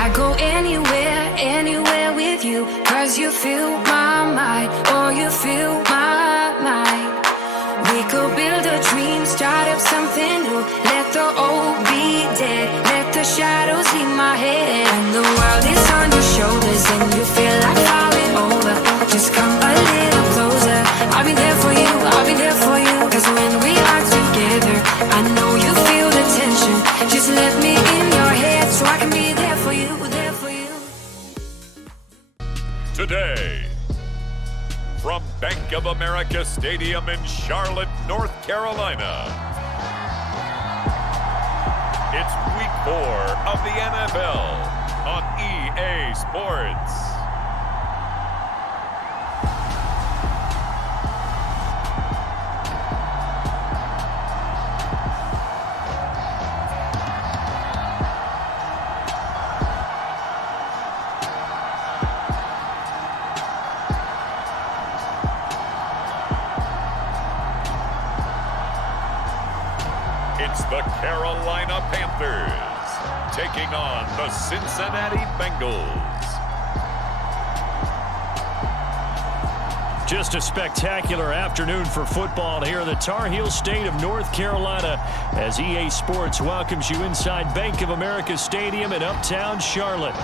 I go anywhere, anywhere with you, 'cause you fill my mind, or you fill my mind. We could build a dream, start up something new. Let the old be dead, let the shadows leave my head. And the world is on your shoulders and you feel like falling over. Just come a little closer. I'll be there for you, I'll be there for you. 'Cause when we are together, I know you feel the tension. Just let me in your head so I can be there for you, there for you. Today, from Bank of America Stadium in Charlotte, North Carolina, it's Week 4 of the NFL on EA Sports. It's the Carolina Panthers taking on the Cincinnati Bengals. Just a spectacular afternoon for football here in the Tar Heel state of North Carolina as EA Sports welcomes you inside Bank of America Stadium in uptown Charlotte.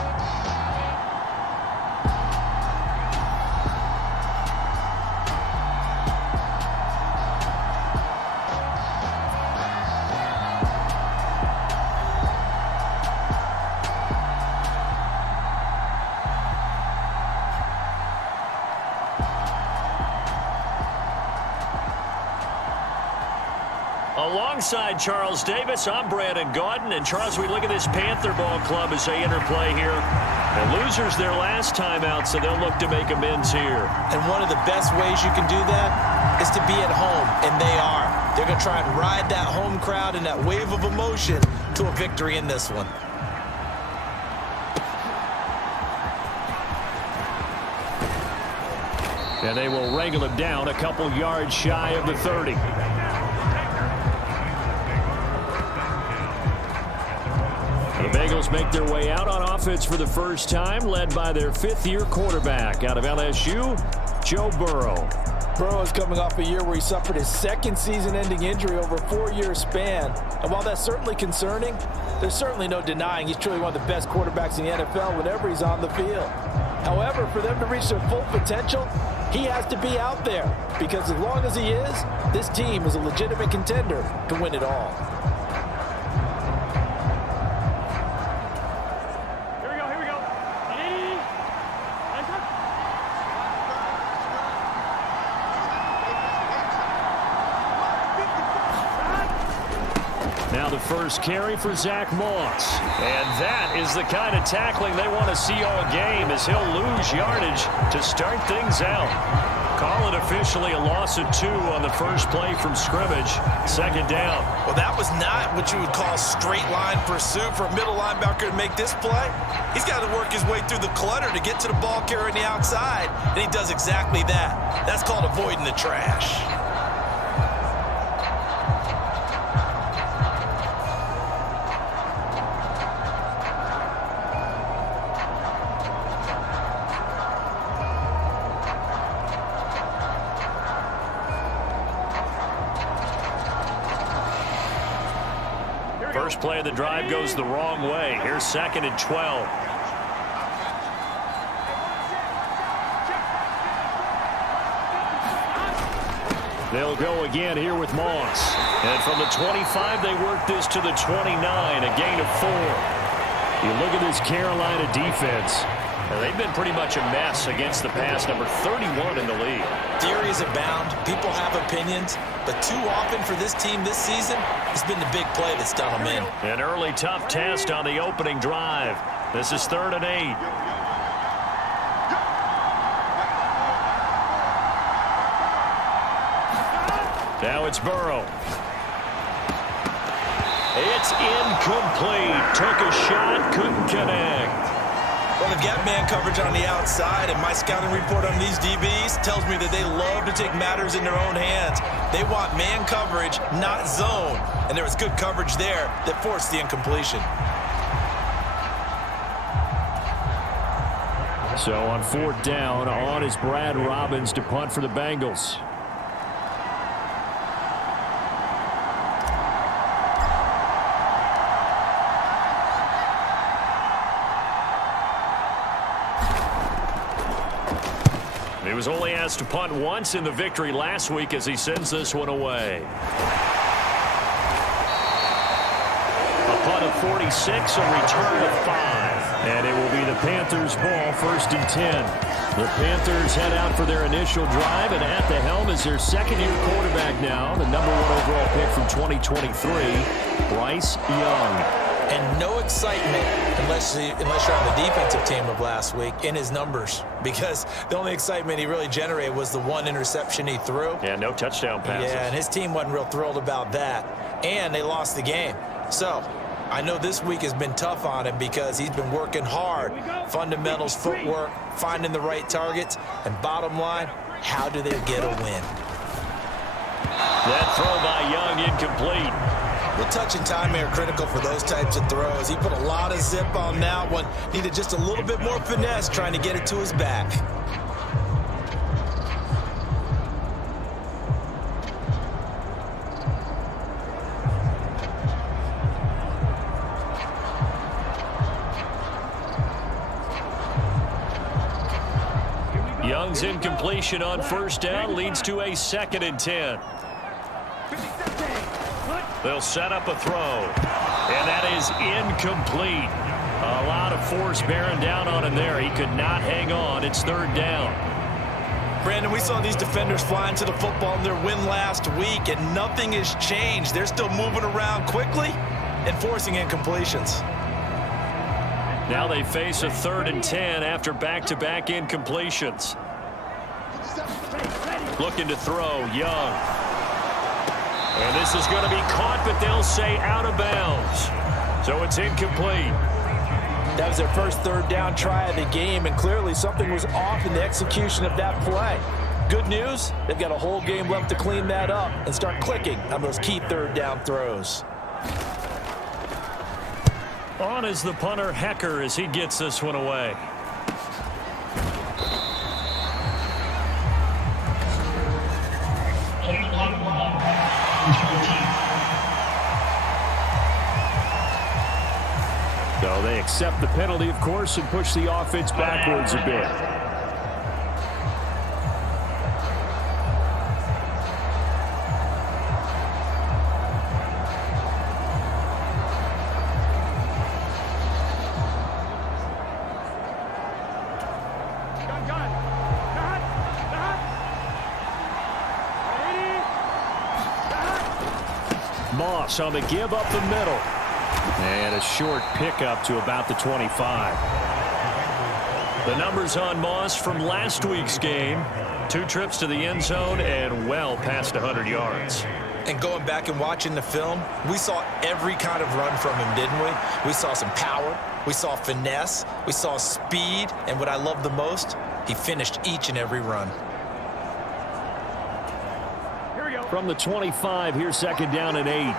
Alongside Charles Davis, I'm Brandon Gaudin. And Charles, we look at this Panther ball club as they interplay here. The losers their last time out, so they'll look to make amends here. And one of the best ways you can do that is to be at home, and they are. They're going to try and ride that home crowd and that wave of emotion to a victory in this one. And they will wrangle him down a couple yards shy of the 30. The Bengals make their way out on offense for the first time, led by their fifth-year quarterback out of LSU, Joe Burrow. Burrow is coming off a year where he suffered his second season-ending injury over a 4-year span. And while that's certainly concerning, there's certainly no denying he's truly one of the best quarterbacks in the NFL whenever he's on the field. However, for them to reach their full potential, he has to be out there. Because as long as he is, this team is a legitimate contender to win it all. Now the first carry for Zach Moss. And that is the kind of tackling they want to see all game as he'll lose yardage to start things out. Call it officially a loss of 2 on the first play from scrimmage. Second down. Well, that was not what you would call straight line pursuit for a middle linebacker to make this play. He's got to work his way through the clutter to get to the ball carrier on the outside, and he does exactly that. That's called avoiding the trash. First play of the drive goes the wrong way. Here's 2nd and 12. They'll go again here with Moss. And from the 25, they work this to the 29, a gain of 4. You look at this Carolina defense. And they've been pretty much a mess against the pass, number 31 in the league. Theories abound. People have opinions. But too often for this team this season, it's been the big play that's done them in. An early tough test on the opening drive. This is 3rd and 8. Now it's Burrow. It's incomplete. Took a shot, couldn't connect. Well, they've got man coverage on the outside, and my scouting report on these DBs tells me that they love to take matters in their own hands. They want man coverage, not zone. And there was good coverage there that forced the incompletion. So on 4th down, on is Brad Robbins to punt for the Bengals. He was only asked to punt once in the victory last week as he sends this one away. A punt of 46, a return of 5. And it will be the Panthers' ball, 1st and 10. The Panthers head out for their initial drive, and at the helm is their second-year quarterback now, the number 1 overall pick from 2023, Bryce Young. And no excitement unless you're on the defensive team of last week in his numbers, because the only excitement he really generated was the 1 interception he threw. Yeah, no touchdown passes. Yeah, and his team wasn't real thrilled about that, and they lost the game. So I know this week has been tough on him because he's been working hard. Fundamentals, footwork, finding the right targets, and bottom line, how do they get a win? That throw by Young incomplete. The touch and timing are critical for those types of throws. He put a lot of zip on that one. Needed just a little bit more finesse trying to get it to his back. Young's incompletion on 1st down leads to a 2nd and 10. They'll set up a throw, and that is incomplete. A lot of force bearing down on him there. He could not hang on. It's 3rd down. Brandon, we saw these defenders flying to the football in their win last week, and nothing has changed. They're still moving around quickly and forcing incompletions. Now they face a 3rd and 10 after back-to-back incompletions. Looking to throw, Young. And this is going to be caught, but they'll say out of bounds. So it's incomplete. That was their first 3rd down try of the game, and clearly something was off in the execution of that play. Good news, they've got a whole game left to clean that up and start clicking on those key 3rd down throws. On is the punter, Hecker, as he gets this one away. So they accept the penalty, of course, and push the offense backwards a bit. Moss on the give up the middle. And a short pickup to about the 25. The numbers on Moss from last week's game. 2 trips to the end zone and well past 100 yards. And going back and watching the film, we saw every kind of run from him, didn't we? We saw some power. We saw finesse. We saw speed. And what I love the most, he finished each and every run. From the 25, here's 2nd down and 8.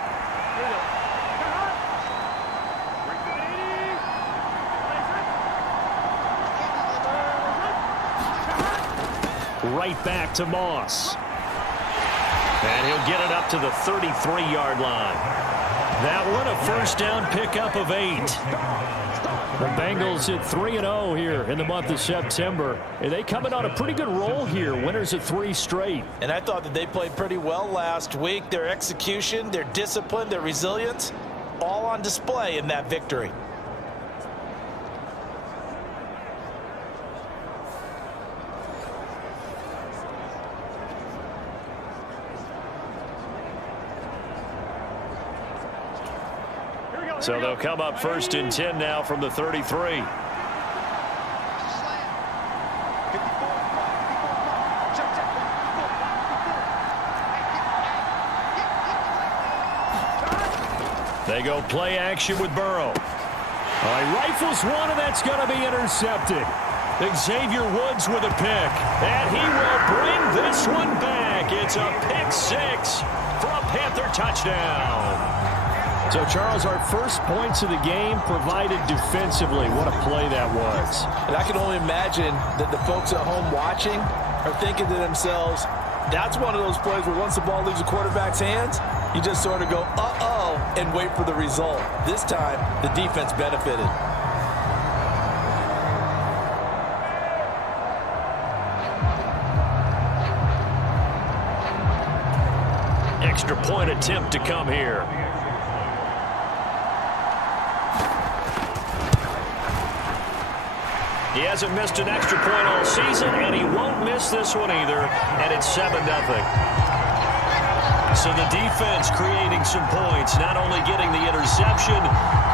Right back to Moss. And he'll get it up to the 33-yard line. That one, a 1st down pickup of 8. The Bengals at 3-0 here in the month of September. And they coming on a pretty good roll here. Winners of 3 straight. And I thought that they played pretty well last week. Their execution, their discipline, their resilience, all on display in that victory. So they'll come up 1st and 10 now from the 33. They go play action with Burrow. He rifles one, and that's going to be intercepted. Xavier Woods with a pick. And he will bring this one back. It's a pick 6 for a Panther touchdown. So, Charles, our first points of the game provided defensively. What a play that was. And I can only imagine that the folks at home watching are thinking to themselves, that's one of those plays where once the ball leaves the quarterback's hands, you just sort of go, uh-oh, and wait for the result. This time, the defense benefited. Extra point attempt to come here. He hasn't missed an extra point all season, and he won't miss this one either, and it's 7-0. So the defense creating some points, not only getting the interception,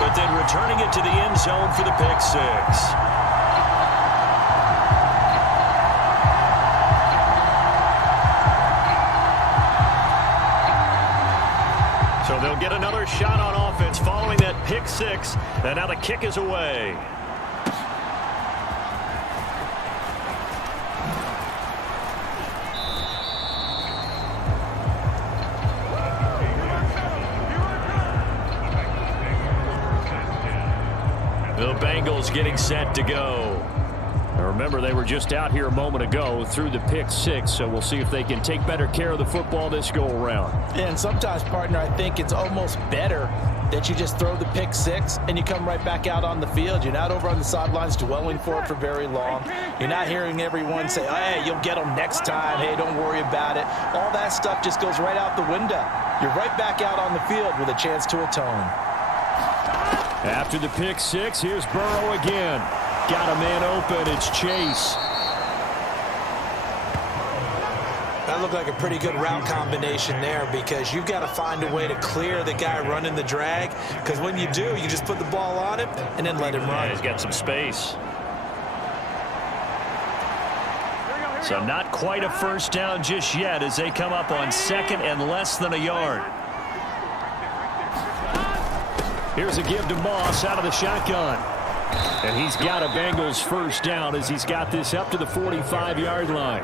but then returning it to the end zone for the pick six. So they'll get another shot on offense following that pick six, and now the kick is away. The Bengals getting set to go. Now remember, they were just out here a moment ago through the pick six, so we'll see if they can take better care of the football this go-around. And sometimes, partner, I think it's almost better that you just throw the pick six and you come right back out on the field. You're not over on the sidelines dwelling for it for very long. You're not hearing everyone say, hey, you'll get them next time. Hey, don't worry about it. All that stuff just goes right out the window. You're right back out on the field with a chance to atone. After the pick six, here's Burrow again. Got a man open. It's Chase. That looked like a pretty good route combination there, because you've got to find a way to clear the guy running the drag, because when you do, you just put the ball on him and then let him run. He's got some space. So not quite a first down just yet as they come up on second and less than a yard. Here's a give to Moss out of the shotgun. And he's got a Bengals first down as he's got this up to the 45-yard line.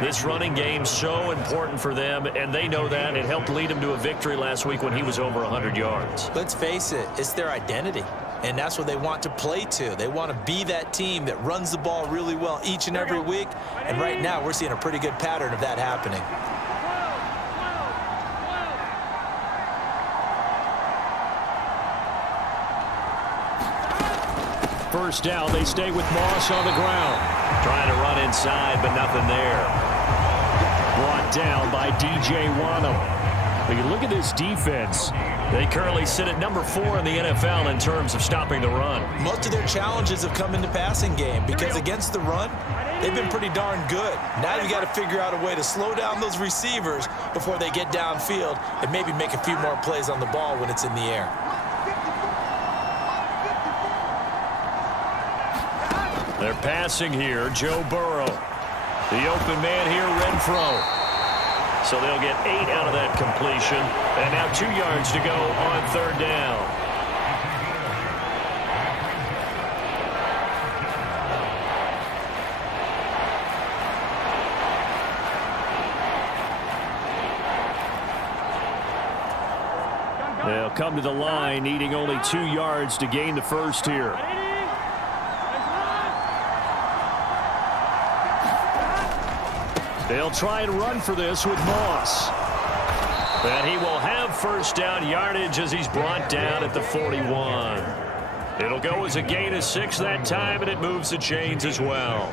This running game so important for them, and they know that. It helped lead them to a victory last week when he was over 100 yards. Let's face it, it's their identity, and that's what they want to play to. They want to be that team that runs the ball really well each and every week, and right now we're seeing a pretty good pattern of that happening. First down, they stay with Moss on the ground. Trying to run inside, but nothing there. Brought down by DJ Wanham. But you look at this defense. They currently sit at number 4 in the NFL in terms of stopping the run. Most of their challenges have come in the passing game, because against the run, they've been pretty darn good. Now you got to figure out a way to slow down those receivers before they get downfield and maybe make a few more plays on the ball when it's in the air. They're passing here, Joe Burrow. The open man here, Renfro. So they'll get 8 out of that completion. And now 2 yards to go on third down. They'll come to the line, needing only 2 yards to gain the first here. They'll try and run for this with Moss. And he will have first down yardage as he's brought down at the 41. It'll go as a gain of 6 that time, and it moves the chains as well.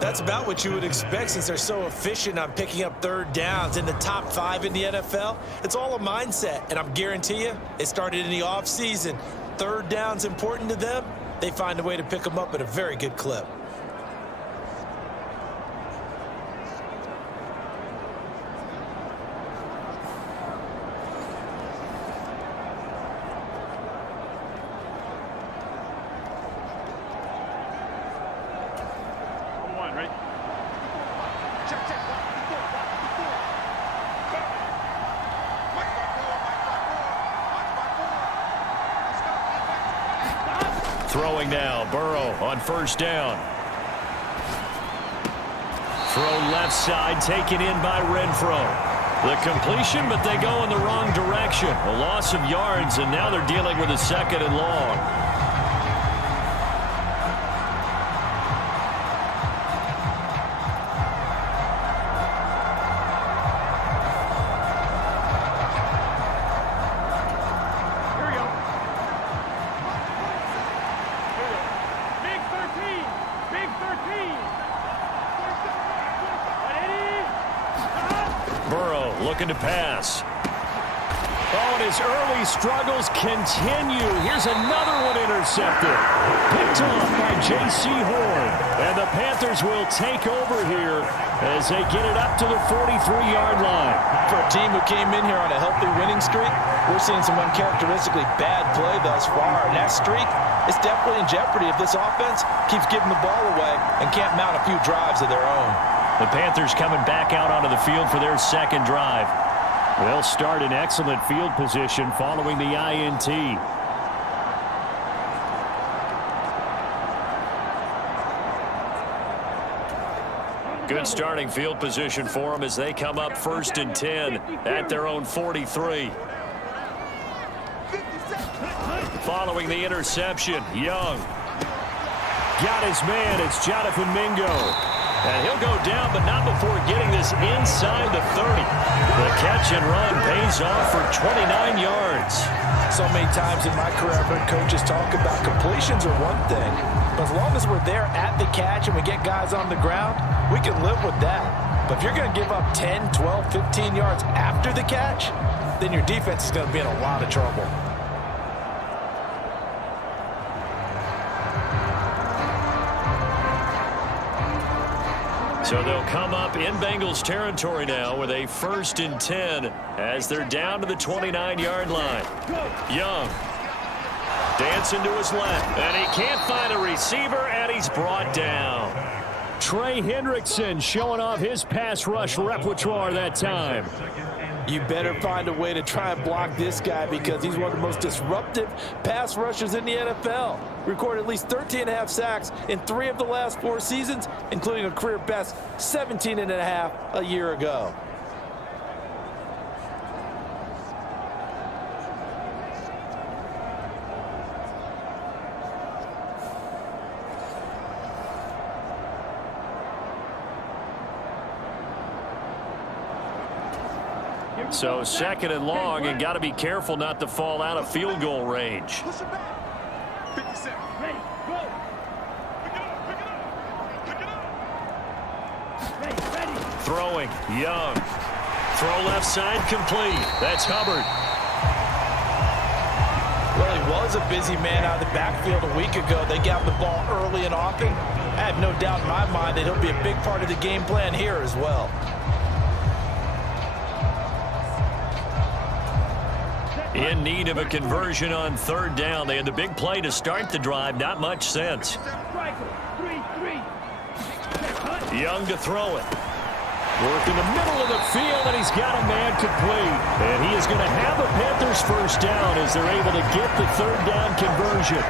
That's about what you would expect, since they're so efficient on picking up third downs in the top 5 in the NFL. It's all a mindset, and I'm guarantee you, it started in the offseason. Third down's important to them. They find a way to pick them up at a very good clip. Throwing now, Burrow on first down. Throw left side, taken in by Renfro. The completion, but they go in the wrong direction. A loss of yards, and now they're dealing with a 2nd and long. Looking to pass. Oh, and his early struggles continue. Here's another one intercepted. Picked off by J.C. Horn. And the Panthers will take over here as they get it up to the 43-yard line. For a team who came in here on a healthy winning streak, we're seeing some uncharacteristically bad play thus far. And that streak is definitely in jeopardy if this offense keeps giving the ball away and can't mount a few drives of their own. The Panthers coming back out onto the field for their 2nd drive. They'll start in excellent field position following the INT. Good starting field position for them as they come up 1st and 10 at their own 43. Following the interception, Young got his man. It's Jonathan Mingo. And he'll go down, but not before getting this inside the 30. The catch and run pays off for 29 yards. So many times in my career, I've heard coaches talk about completions are one thing. But as long as we're there at the catch and we get guys on the ground, we can live with that. But if you're going to give up 10, 12, 15 yards after the catch, then your defense is going to be in a lot of trouble. So they'll come up in Bengals territory now with a 1st and 10 as they're down to the 29-yard line. Young dancing to his left, and he can't find a receiver, and he's brought down. Trey Hendrickson showing off his pass rush repertoire that time. You better find a way to try and block this guy because he's one of the most disruptive pass rushers in the NFL. Recorded at least 13.5 sacks in 3 of the last 4 seasons, including a career best 17.5 a year ago. So 2nd and long, and got to be careful not to fall out of field goal range. Throwing, Young. Throw left side, complete. That's Hubbard. Well, he was a busy man out of the backfield a week ago. They got the ball early and often. I have no doubt in my mind that he'll be a big part of the game plan here as well. In need of a conversion on 3rd down. They had the big play to start the drive. Not much sense. Young to throw it. Work in the middle of the field, and he's got a man complete. And he is going to have the Panthers 1st down as they're able to get the 3rd down conversion.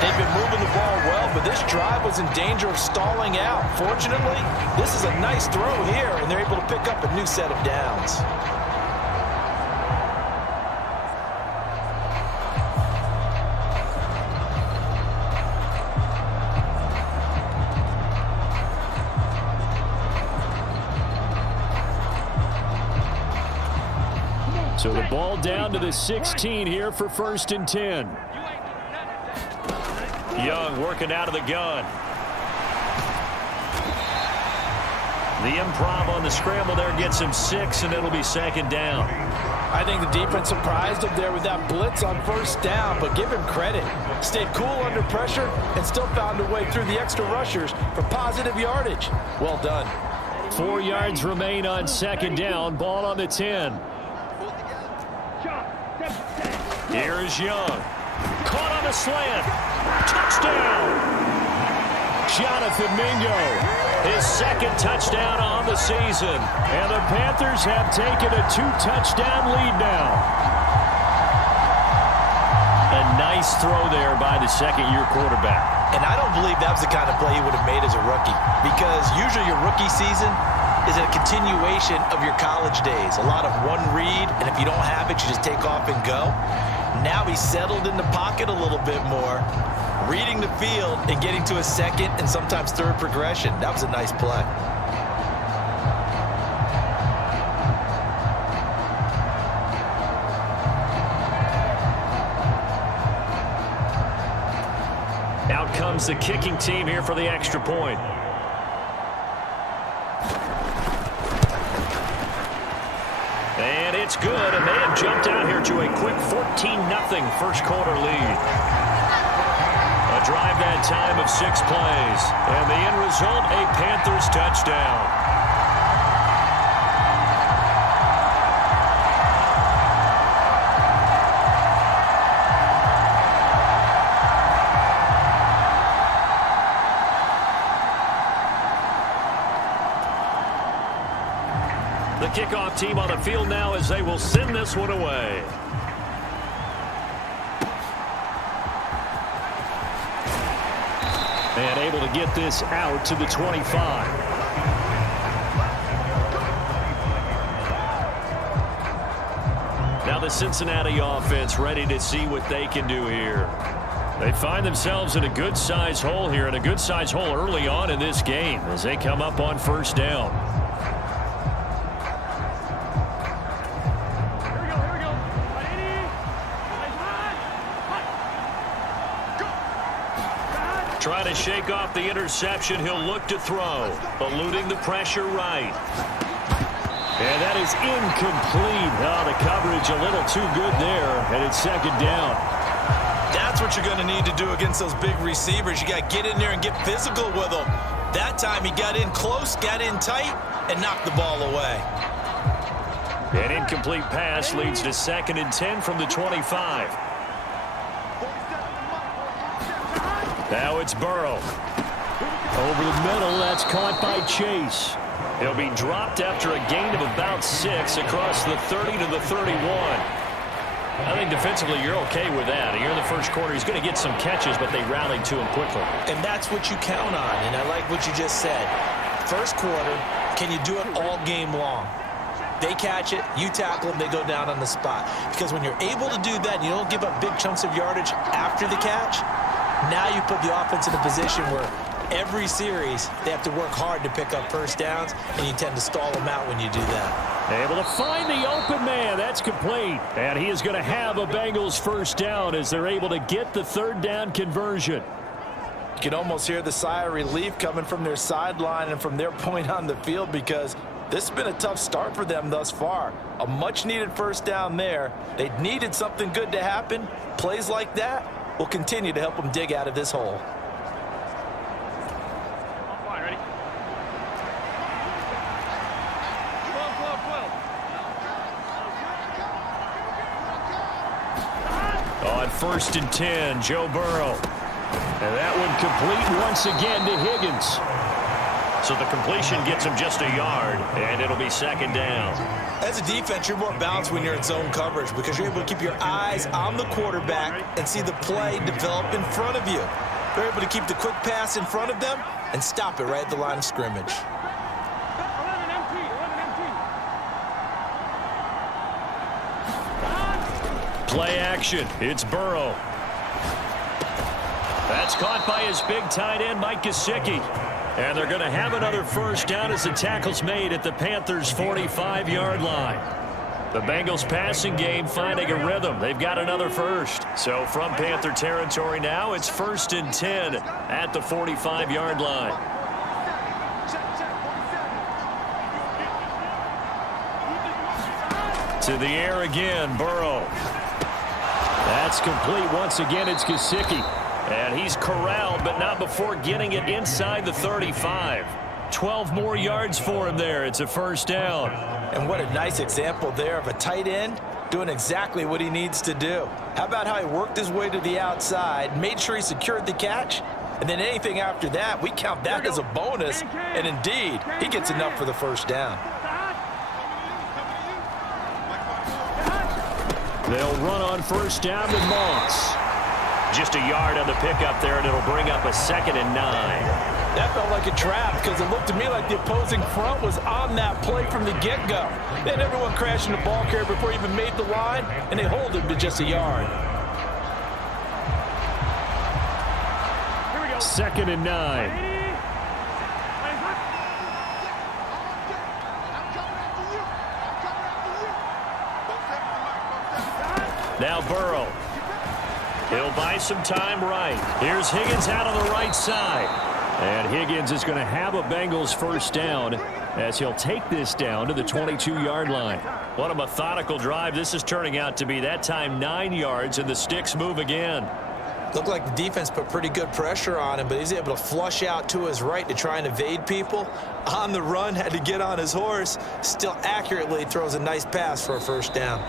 They've been moving the ball well, but this drive was in danger of stalling out. Fortunately, this is a nice throw here, and they're able to pick up a new set of downs. So the ball down to the 16 here for 1st and 10. Young working out of the gun. The improv on the scramble there gets him 6, and it'll be 2nd down. I think the defense surprised him there with that blitz on 1st down, but give him credit. Stayed cool under pressure and still found a way through the extra rushers for positive yardage. Well done. 4 yards remain on 2nd down. Ball on the 10. Here is Young. Caught on a slant. Touchdown. Jonathan Mingo. His 2nd touchdown on the season. And the Panthers have taken a 2-touchdown lead now. A nice throw there by the 2nd-year quarterback. And I don't believe that was the kind of play he would have made as a rookie. Because usually your rookie season, is a continuation of your college days. A lot of one read, and if you don't have it, you just take off and go. Now he's settled in the pocket a little bit more, reading the field and getting to a second and sometimes third progression. That was a nice play. Out comes the kicking team here for the extra point. And it's good, and they have jumped out here to a quick 14-0 first quarter lead. A drive that time of 6 plays, and the end result, a Panthers touchdown. The kickoff team on the field now as they will send this one away. And able to get this out to the 25. Now the Cincinnati offense ready to see what they can do here. They find themselves in a good-sized hole here, and a good-sized hole early on in this game as they come up on first down. Trying to shake off the interception. He'll look to throw. Eluding the pressure right. And that is incomplete. Oh, the coverage a little too good there. And it's second down. That's what you're going to need to do against those big receivers. You got to get in there and get physical with them. That time he got in close, got in tight, and knocked the ball away. An incomplete pass leads to 2nd and 10 from the 25. Now it's Burrow. Over the middle, that's caught by Chase. He'll be dropped after a gain of about 6 across the 30 to the 31. I think defensively you're okay with that. Here in the first quarter, he's going to get some catches, but they rallied to him quickly. And that's what you count on, and I like what you just said. First quarter, can you do it all game long? They catch it, you tackle them, they go down on the spot. Because when you're able to do that, and you don't give up big chunks of yardage after the catch, now you put the offense in a position where every series they have to work hard to pick up first downs, and you tend to stall them out when you do that. Able to find the open man. That's complete. And he is going to have a Bengals first down as they're able to get the third down conversion. You can almost hear the sigh of relief coming from their sideline and from their point on the field, because this has been a tough start for them thus far. A much-needed first down there. They needed something good to happen. Plays like that will continue to help them dig out of this hole. On 1st and 10, Joe Burrow. And that one complete once again to Higgins. So the completion gets him just a yard, and it'll be 2nd down. As a defense, you're more balanced when you're in zone coverage because you're able to keep your eyes on the quarterback and see the play develop in front of you. They're able to keep the quick pass in front of them and stop it right at the line of scrimmage. Play action. It's Burrow. That's caught by his big tight end, Mike Gesicki. And they're going to have another first down as the tackle's made at the Panthers' 45-yard line. The Bengals passing game finding a rhythm. They've got another first. So from Panther territory now, it's 1st and 10 at the 45-yard line. To the air again, Burrow. That's complete. Once again, it's Gesicki. And he's corralled, but not before getting it inside the 35. 12 more yards for him there. It's a first down. And what a nice example there of a tight end doing exactly what he needs to do. How about how he worked his way to the outside, made sure he secured the catch, and then anything after that, we count that as a bonus. And indeed, he gets enough for the first down. They'll run on first down with Moss. Just a yard on the pickup there, and it'll bring up a 2nd and 9. That felt like a trap because it looked to me like the opposing front was on that play from the get-go. They had everyone crashing the ball carrier before he even made the line, and they hold him to just a yard. 2nd and 9. Now Burrow. He'll buy some time right. Here's Higgins out on the right side. And Higgins is going to have a Bengals first down as he'll take this down to the 22-yard line. What a methodical drive this is turning out to be. That time 9 yards, and the sticks move again. Looked like the defense put pretty good pressure on him, but he's able to flush out to his right to try and evade people. On the run, had to get on his horse. Still accurately throws a nice pass for a first down.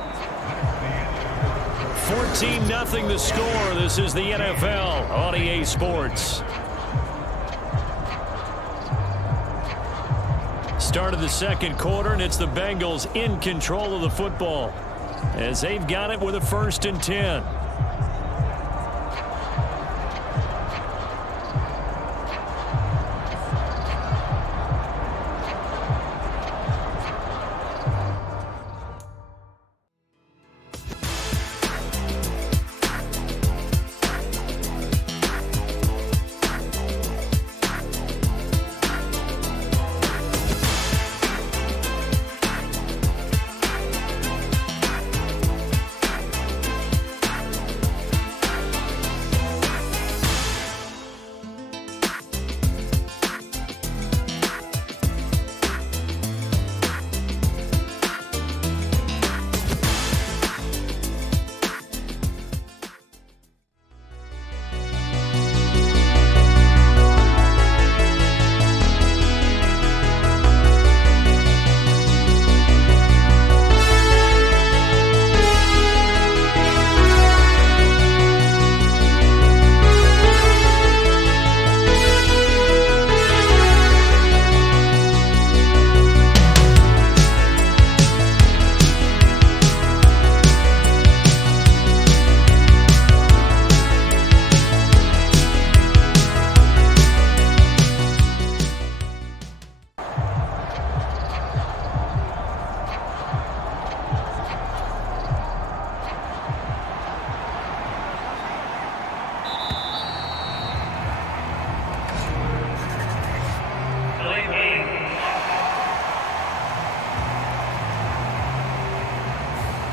14-0 the score. This is the NFL on EA Sports. Start of the second quarter, and it's the Bengals in control of the football as they've got it with a 1st and 10.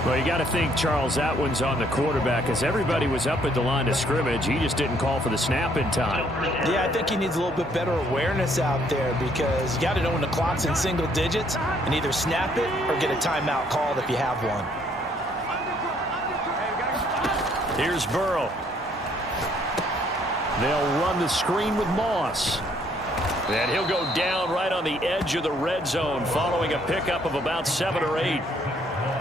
Well, you got to think Charles Atwin's on the quarterback as everybody was up at the line of scrimmage. He just didn't call for the snap in time. Yeah, I think he needs a little bit better awareness out there because you got to know when the clock's in single digits and either snap it or get a timeout called if you have one. Here's Burrow. They'll run the screen with Moss. And he'll go down right on the edge of the red zone following a pickup of about 7 or 8.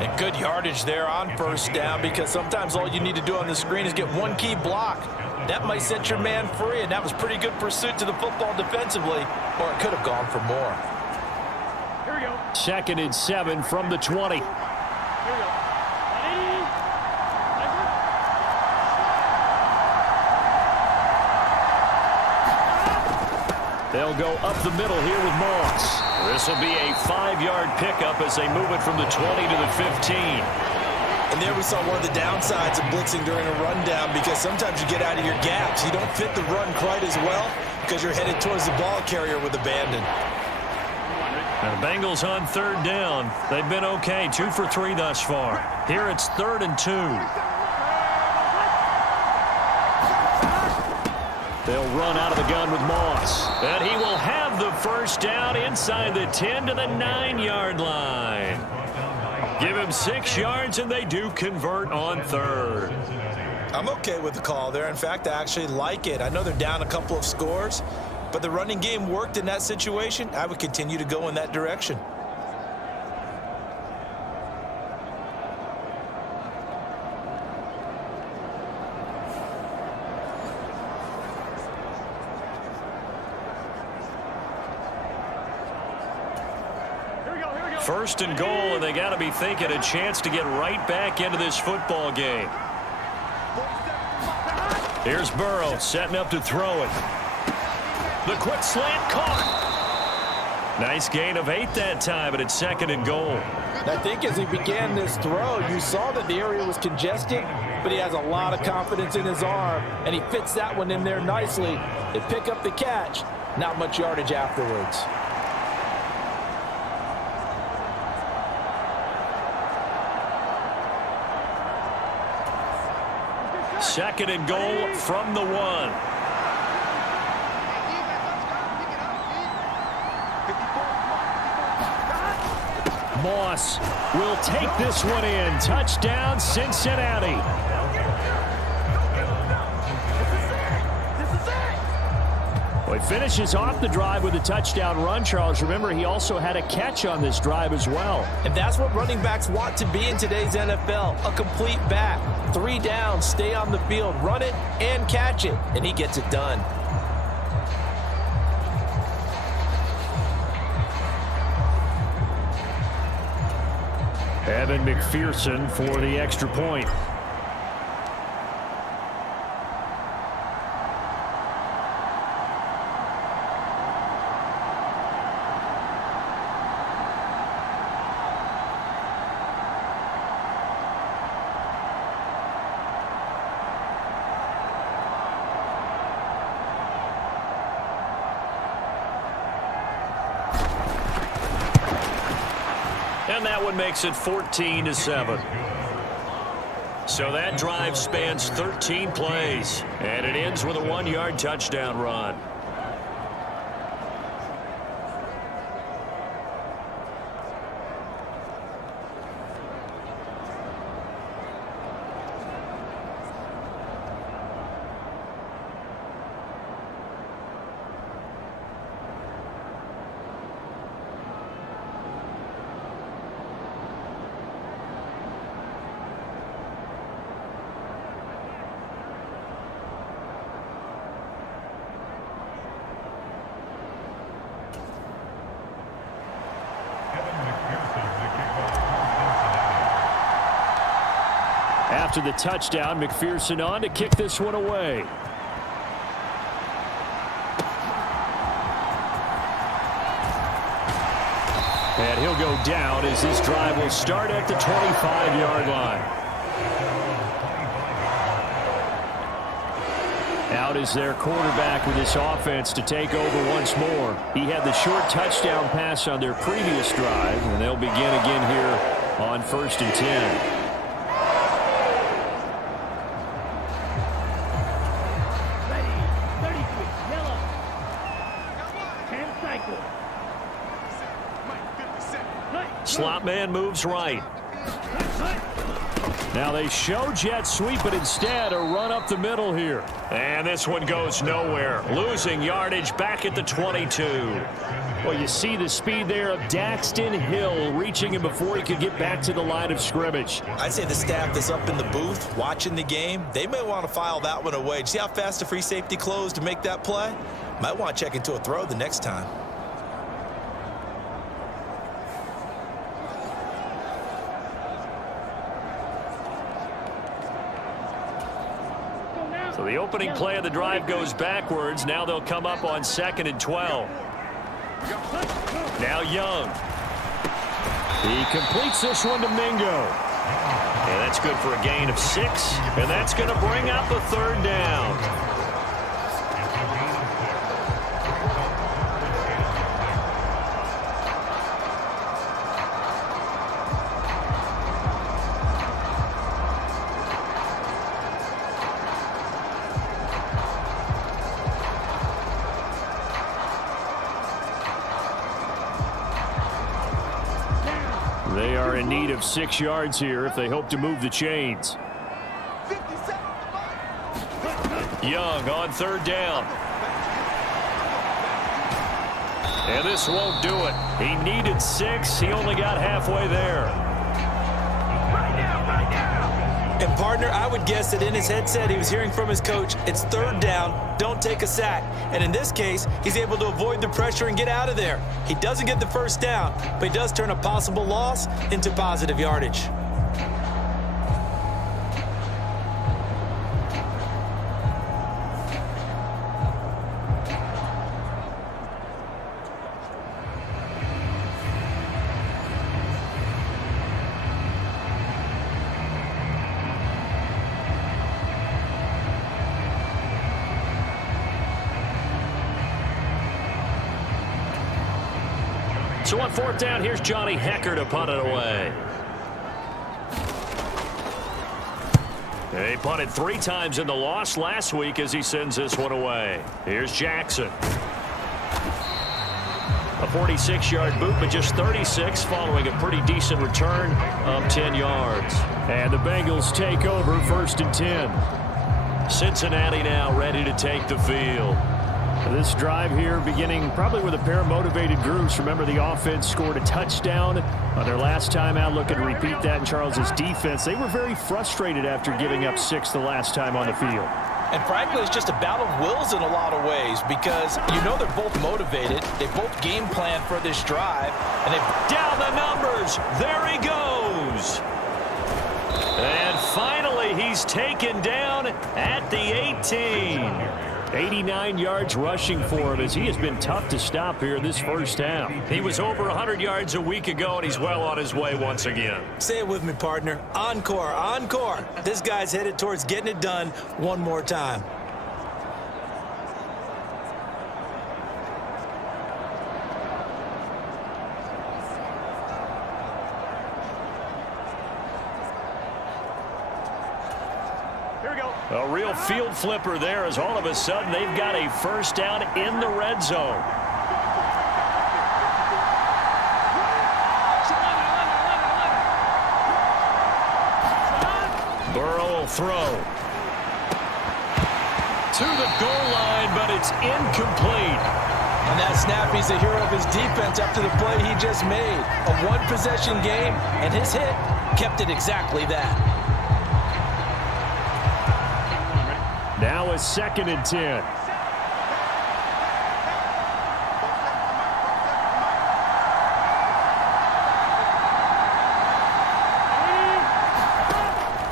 And good yardage there on first down because sometimes all you need to do on the screen is get one key block. That might set your man free, and that was pretty good pursuit to the football defensively, or it could have gone for more. Here we go. 2nd and 7 from the 20. Here we go. They'll go up the middle here with Moss. This will be a 5-yard pickup as they move it from the 20 to the 15. And there we saw one of the downsides of blitzing during a rundown because sometimes you get out of your gaps. You don't fit the run quite as well because you're headed towards the ball carrier with abandon. Now the Bengals on 3rd down. They've been okay, 2 for 3 thus far. Here it's 3rd and 2. They'll run out of the gun with Moss. And he will have the first down inside the 10 to the 9-yard line. Give him 6 yards, and they do convert on 3rd. I'm okay with the call there. In fact, I actually like it. I know they're down a couple of scores, but the running game worked in that situation. I would continue to go in that direction. First and goal, and they got to be thinking a chance to get right back into this football game. Here's Burrow setting up to throw it. The quick slant caught. Nice gain of 8 that time, but it's 2nd and goal. I think as he began this throw, you saw that the area was congested, but he has a lot of confidence in his arm, and he fits that one in there nicely. They pick up the catch, not much yardage afterwards. 2nd and goal from the 1. Moss will take this one in. Touchdown, Cincinnati. Well, he finishes off the drive with a touchdown run, Charles. Remember, he also had a catch on this drive as well. And that's what running backs want to be in today's NFL, a complete back. 3 downs, stay on the field, run it, and catch it, and he gets it done. Evan McPherson for the extra point. And that one makes it 14-7. So that drive spans 13 plays, and it ends with a 1-yard touchdown run. After the touchdown, McPherson on to kick this one away. And he'll go down as this drive will start at the 25-yard line. Out is their quarterback with this offense to take over once more. He had the short touchdown pass on their previous drive, and they'll begin again here on 1st and 10. Slot man moves right. Now they show jet sweep, but instead a run up the middle here. And this one goes nowhere. Losing yardage back at the 22. Well, you see the speed there of Daxton Hill reaching him before he could get back to the line of scrimmage. I'd say the staff that's up in the booth watching the game, they may want to file that one away. See how fast the free safety closed to make that play? Might want to check into a throw the next time. So the opening play of the drive goes backwards. Now they'll come up on 2nd and 12. Now Young. He completes this one to Mingo. And that's good for a gain of 6. And that's going to bring out the 3rd down. They are in need of 6 yards here if they hope to move the chains. Young on 3rd down. And this won't do it. He needed 6. He only got halfway there. And partner, I would guess that in his headset he was hearing from his coach, it's 3rd down, don't take a sack. And in this case, he's able to avoid the pressure and get out of there. He doesn't get the 1st down, but he does turn a possible loss into positive yardage. So on fourth down, here's Johnny Hecker to punt it away. He punted 3 times in the loss last week as he sends this one away. Here's Jackson. A 46-yard boot, but just 36 following a pretty decent return of 10 yards. And the Bengals take over 1st and 10. Cincinnati now ready to take the field. This drive here beginning probably with a pair of motivated groups. Remember, the offense scored a touchdown on their last time out. Looking to repeat that in Charles's defense. They were very frustrated after giving up 6 the last time on the field. And frankly, it's just a battle of wills in a lot of ways because you know they're both motivated. They both game plan for this drive. And they down the numbers. There he goes. And finally, he's taken down at the 18. 89 yards rushing for him as he has been tough to stop here this first half. He was over 100 yards a week ago, and he's well on his way once again. Say it with me, partner. Encore, encore. This guy's headed towards getting it done one more time. A real field flipper there as all of a sudden they've got a first down in the red zone. Burrow will throw. To the goal line, but it's incomplete. On that snap, he's a hero of his defense after the play he just made. A one-possession game, and his hit kept it exactly that. Now a 2nd and 10.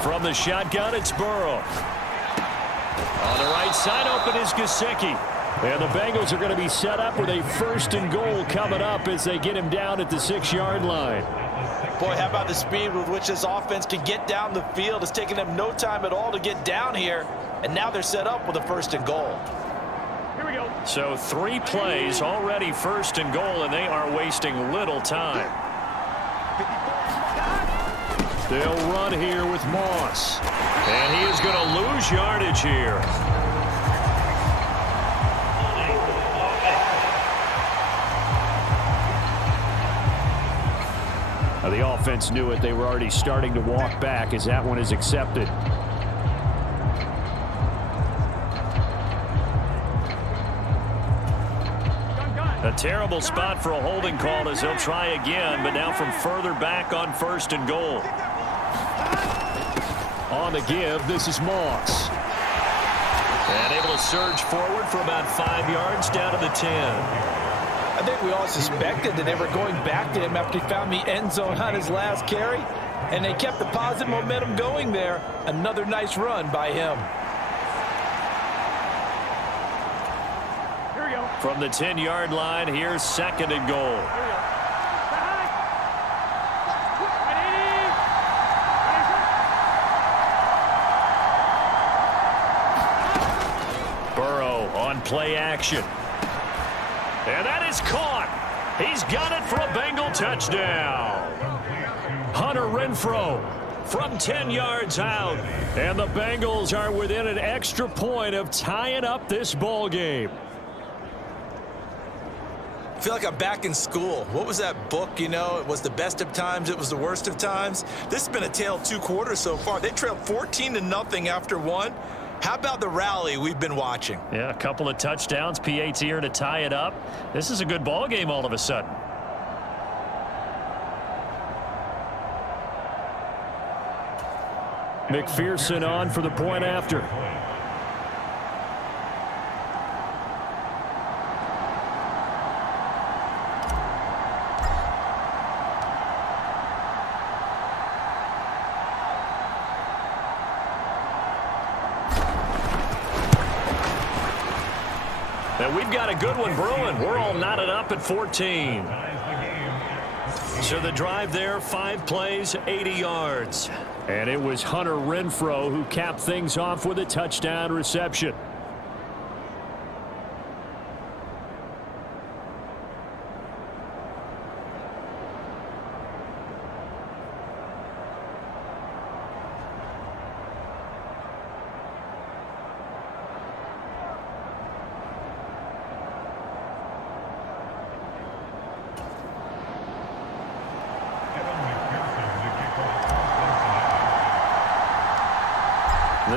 From the shotgun, it's Burrow. On the right side, open is Gesicki. And the Bengals are going to be set up with a 1st and goal coming up as they get him down at the 6-yard line. Boy, how about the speed with which this offense can get down the field? It's taken them no time at all to get down here. And now they're set up with a 1st and goal. Here we go. So 3 plays already 1st and goal, and they are wasting little time. They'll run here with Moss. And he is going to lose yardage here. Now, the offense knew it. They were already starting to walk back as that one is accepted. A terrible spot for a holding call as they'll try again, but now from further back on 1st and goal. On the give, this is Moss. And able to surge forward for about 5 yards down to the 10. I think we all suspected that they were going back to him after he found the end zone on his last carry. And they kept the positive momentum going there. Another nice run by him. From the 10-yard line, here's 2nd and goal. Burrow on play action. And that is caught. He's got it for a Bengal touchdown. Hunter Renfrow from 10 yards out. And the Bengals are within an extra point of tying up this ball game. I feel like I'm back in school. What was that book, you know? It was the best of times, it was the worst of times. This has been a tale of 2 quarters so far. They trailed 14-0 after 1. How about the rally we've been watching? Yeah, a couple of touchdowns, PAT here to tie it up. This is a good ball game all of a sudden. McPherson on for the point after. And we've got a good one brewing. We're all knotted up at 14. So the drive there, 5 plays, 80 yards. And it was Hunter Renfrow who capped things off with a touchdown reception.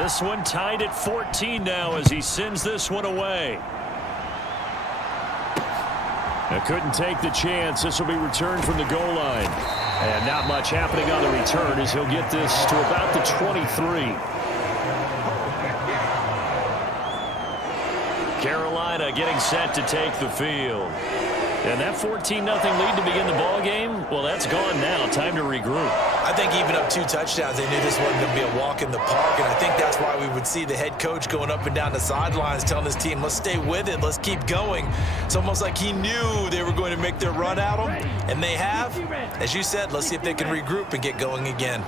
This one tied at 14 now as he sends this one away. Couldn't take the chance. This will be returned from the goal line. And not much happening on the return as he'll get this to about the 23. Carolina getting set to take the field. And that 14-0 lead to begin the ball game, well, that's gone now. Time to regroup. I think even up 2 touchdowns, they knew this wasn't going to be a walk in the park, and I think that's why we would see the head coach going up and down the sidelines telling his team, let's stay with it, let's keep going. It's almost like he knew they were going to make their run at him, and they have. As you said, let's see if they can regroup and get going again.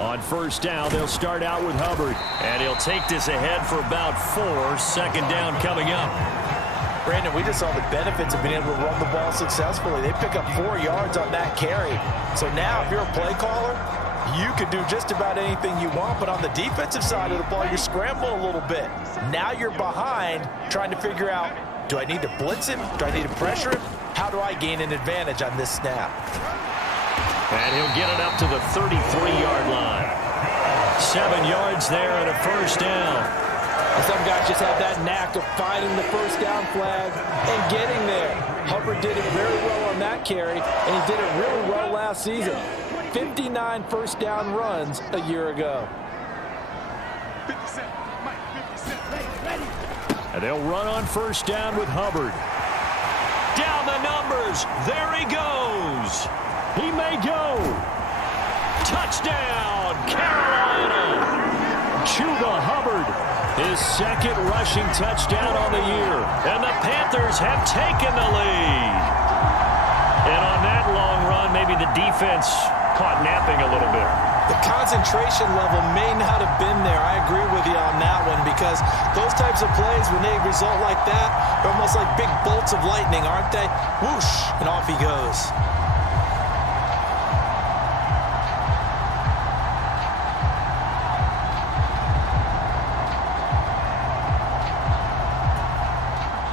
On first down, they'll start out with Hubbard. And he'll take this ahead for about 4. Second down coming up. Brandon, we just saw the benefits of being able to run the ball successfully. They pick up 4 yards on that carry. So now if you're a play caller, you can do just about anything you want. But on the defensive side of the ball, you're scrambling a little bit. Now you're behind trying to figure out, do I need to blitz him? Do I need to pressure him? How do I gain an advantage on this snap? And he'll get it up to the 33-yard line. 7 yards there and a first down. And some guys just have that knack of finding the first down flag and getting there. Hubbard did it very well on that carry, and he did it really well last season. 59 first down runs a year ago. And they'll run on first down with Hubbard. Down the numbers. There he goes. He may go. Touchdown, Carolina. Chuba Hubbard, his second rushing touchdown on the year. And the Panthers have taken the lead. And on that long run, maybe the defense caught napping a little bit. The concentration level may not have been there. I agree with you on that one because those types of plays, when they result like that, they're almost like big bolts of lightning, aren't they? Whoosh, and off he goes.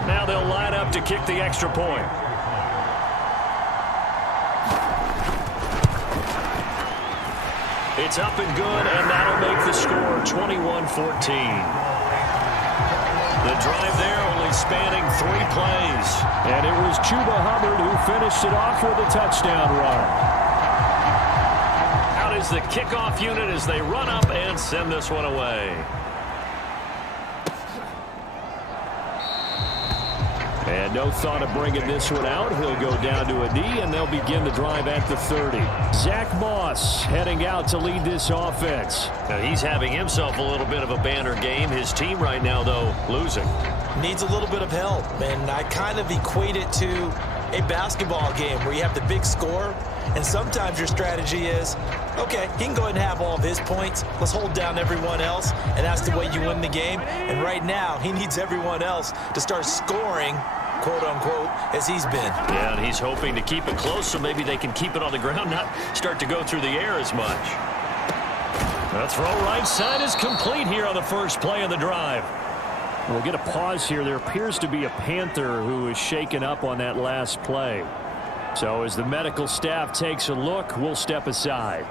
Now they'll line up to kick the extra point. It's up and good, and that'll make the score 21-14. The drive there only spanning 3 plays. And it was Chuba Hubbard who finished it off with a touchdown run. Out is the kickoff unit as they run up and send this one away. And no thought of bringing this one out. He'll go down to a knee, and they'll begin the drive at the 30. Zach Moss heading out to lead this offense. Now he's having himself a little bit of a banner game. His team right now, though, losing. Needs a little bit of help, and I kind of equate it to a basketball game where you have the big score, and sometimes your strategy is, okay, he can go ahead and have all of his points. Let's hold down everyone else, and that's the way you win the game. And right now, he needs everyone else to start scoring, quote-unquote, as he's been. Yeah, and he's hoping to keep it close so maybe they can keep it on the ground, not start to go through the air as much. The throw right side is complete here on the first play of the drive. We'll get a pause here. There appears to be a Panther who is shaken up on that last play. So as the medical staff takes a look, we'll step aside.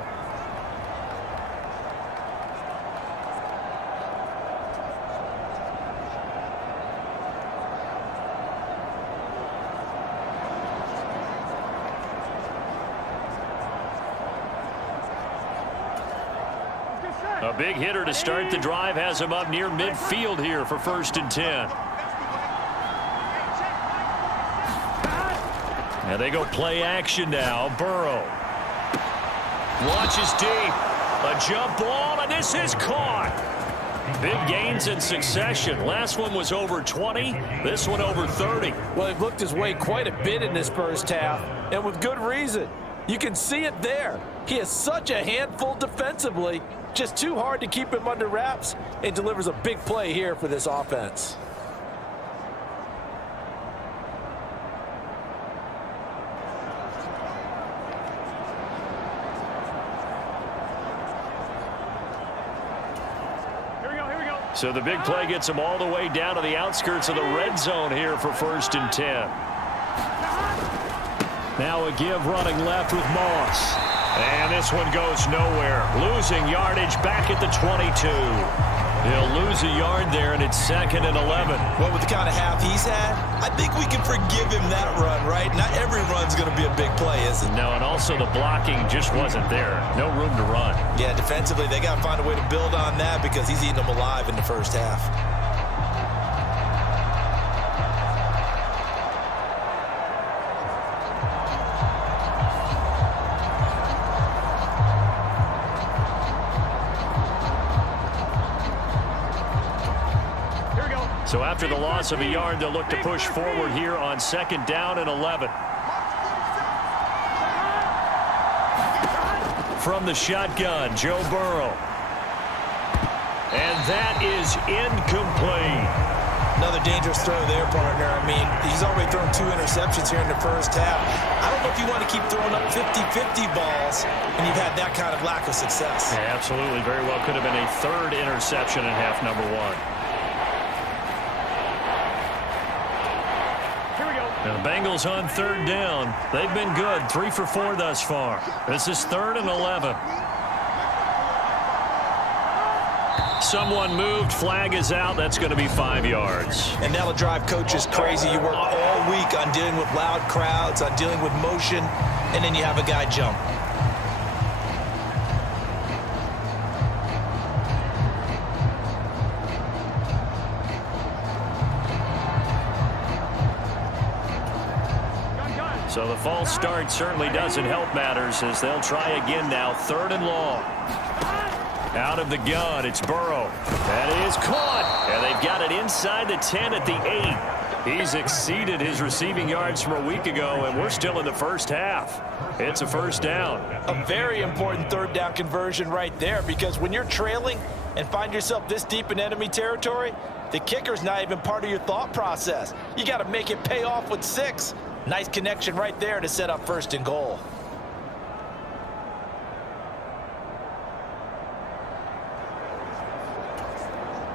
A big hitter to start the drive has him up near midfield here for 1st and 10. And they go play action now. Burrow launches deep. A jump ball, and this is caught. Big gains in succession. Last one was over 20. This one over 30. Well, he looked his way quite a bit in this first half, and with good reason. You can see it there. He is such a handful defensively. Just too hard to keep him under wraps, and delivers a big play here for this offense. So the big play gets him all the way down to the outskirts of the red zone here for 1st and 10. Now a give running left with Moss. And this one goes nowhere. Losing yardage back at the 22. He'll lose a yard there, and it's 2nd and 11. Well, with the kind of half he's had, I think we can forgive him that run, right? Not every run's going to be a big play, is it? No, and also the blocking just wasn't there. No room to run. Yeah, defensively, they got to find a way to build on that because he's eating them alive in the first half. So after the loss of a yard, they'll look to push forward here on 2nd down and 11. From the shotgun, Joe Burrow. And that is incomplete. Another dangerous throw there, partner. I mean, he's already thrown 2 interceptions here in the first half. I don't know if you want to keep throwing up 50-50 balls and you've had that kind of lack of success. Yeah, absolutely. Very well could have been a 3rd interception in half number 1. The Bengals on 3rd down. They've been good. 3 for 4 thus far. This is 3rd and 11. Someone moved. Flag is out. That's going to be 5 yards. And that'll drive coaches crazy. You work all week on dealing with loud crowds, on dealing with motion, and then you have a guy jump. So the false start certainly doesn't help matters as they'll try again now. 3rd and long. Out of the gun, it's Burrow. That is caught. And they've got it inside the 10 at the 8. He's exceeded his receiving yards from a week ago, and we're still in the first half. It's a 1st down. A very important 3rd down conversion right there, because when you're trailing and find yourself this deep in enemy territory, the kicker's not even part of your thought process. You got to make it pay off with 6. Nice connection right there to set up 1st and goal.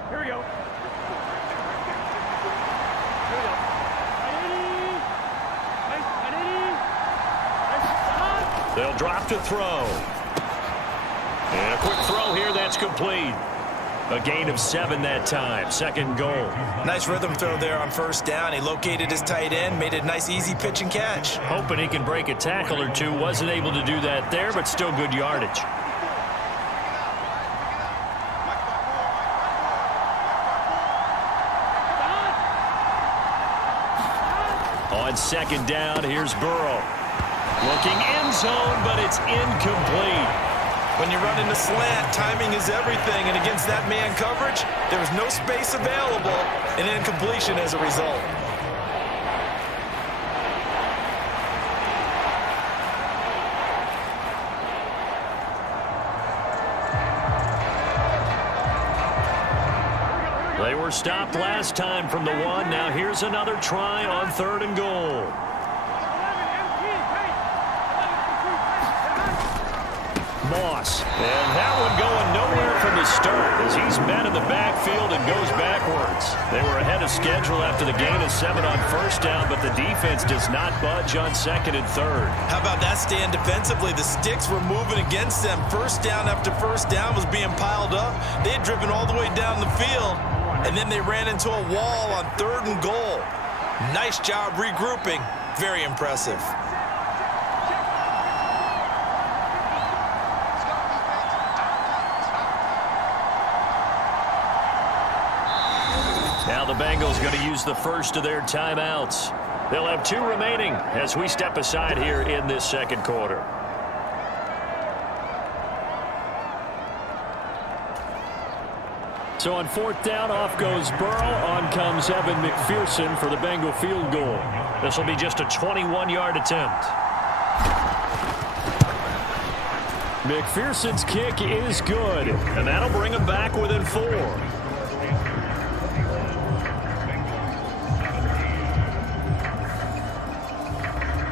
Here we go. They'll drop to throw. And a quick throw here, that's complete. A gain of 7 that time. 2nd goal. Nice rhythm throw there on 1st down. He located his tight end, made it a nice easy pitch and catch. Hoping he can break a tackle or two. Wasn't able to do that there, but still good yardage. On 2nd down, here's Burrow. Looking end zone, but it's incomplete. When you run into slant, timing is everything, and against that man coverage, there was no space available, and incompletion as a result. They were stopped last time from the 1. Now here's another try on 3rd and goal. Moss. And that one going nowhere from the start as he's met in the backfield and goes backwards. They were ahead of schedule after the gain of 7 on 1st down, but the defense does not budge on 2nd and 3rd. How about that stand defensively? The sticks were moving against them. 1st down after 1st down was being piled up. They had driven all the way down the field, and then they ran into a wall on 3rd and goal. Nice job regrouping. Very impressive. Now the Bengals going to use the first of their timeouts. They'll have 2 remaining as we step aside here in this 2nd quarter. So on 4th down, off goes Burrow. On comes Evan McPherson for the Bengal field goal. This will be just a 21-yard attempt. McPherson's kick is good, and that'll bring him back within 4.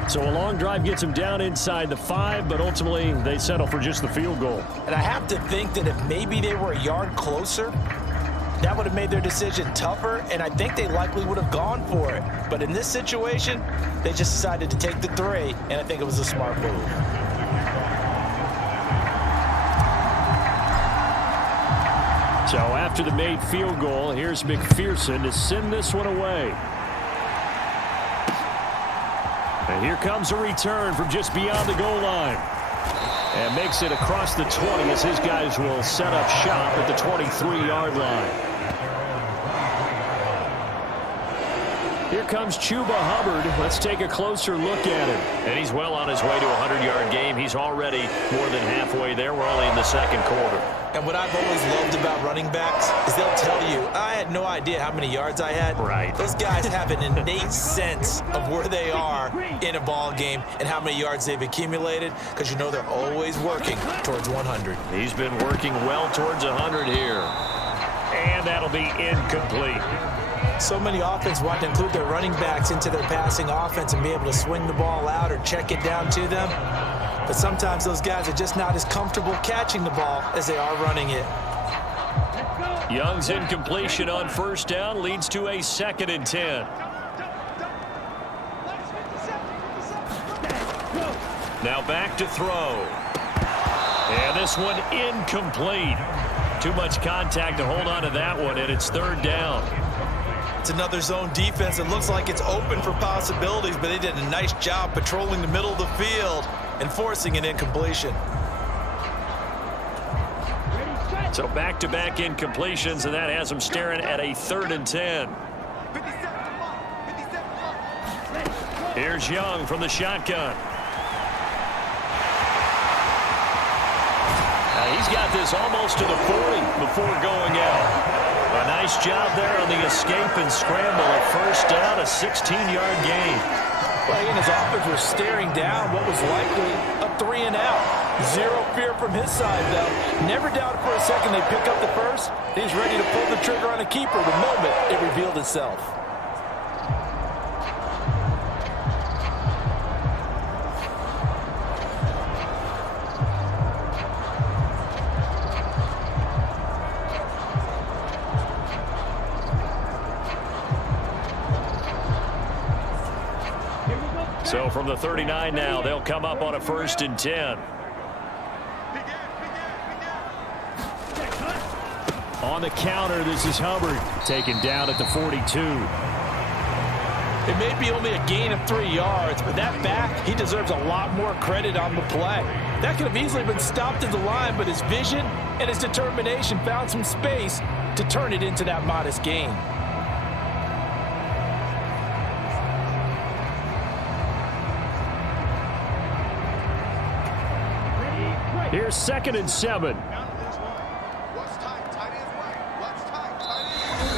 So a long drive gets him down inside the 5, but ultimately they settle for just the field goal. And I have to think that if maybe they were a yard closer, that would have made their decision tougher, and I think they likely would have gone for it. But in this situation, they just decided to take the 3, and I think it was a smart move. So after the made field goal, here's McPherson to send this one away. And here comes a return from just beyond the goal line. And makes it across the 20 as his guys will set up shop at the 23-yard line. Here comes Chuba Hubbard. Let's take a closer look at him. And he's well on his way to a 100-yard game. He's already more than halfway there. We're only in the second quarter. And what I've always loved about running backs is they'll tell you, I had no idea how many yards I had. Right. Those guys have an innate sense of where they are in a ball game and how many yards they've accumulated, because you know they're always working towards 100. He's been working well towards 100 here. And that'll be incomplete. So many offenses want to include their running backs into their passing offense and be able to swing the ball out or check it down to them. But sometimes those guys are just not as comfortable catching the ball as they are running it. Young's incompletion on first down leads to a 2nd and 10. Now back to throw. And this one incomplete. Too much contact to hold on to that one, and it's 3rd down. It's another zone defense. It looks like it's open for possibilities, but they did a nice job patrolling the middle of the field and forcing an incompletion. So back-to-back incompletions, and that has them staring at a 3rd and 10. Here's Young from the shotgun. Now he's got this almost to the 40 before going out. A nice job there on the escape and scramble. A first down, a 16-yard gain. Well, he and his offense were staring down what was likely a 3 and out. Zero fear from his side, though. Never doubted for a second they pick up the first. He's ready to pull the trigger on a keeper the moment it revealed itself. So from the 39 now, they'll come up on a 1st and 10. On the counter, this is Hubbard taken down at the 42. It may be only a gain of 3 yards, but that back, he deserves a lot more credit on the play. That could have easily been stopped at the line, but his vision and his determination found some space to turn it into that modest gain. Here's 2nd and 7.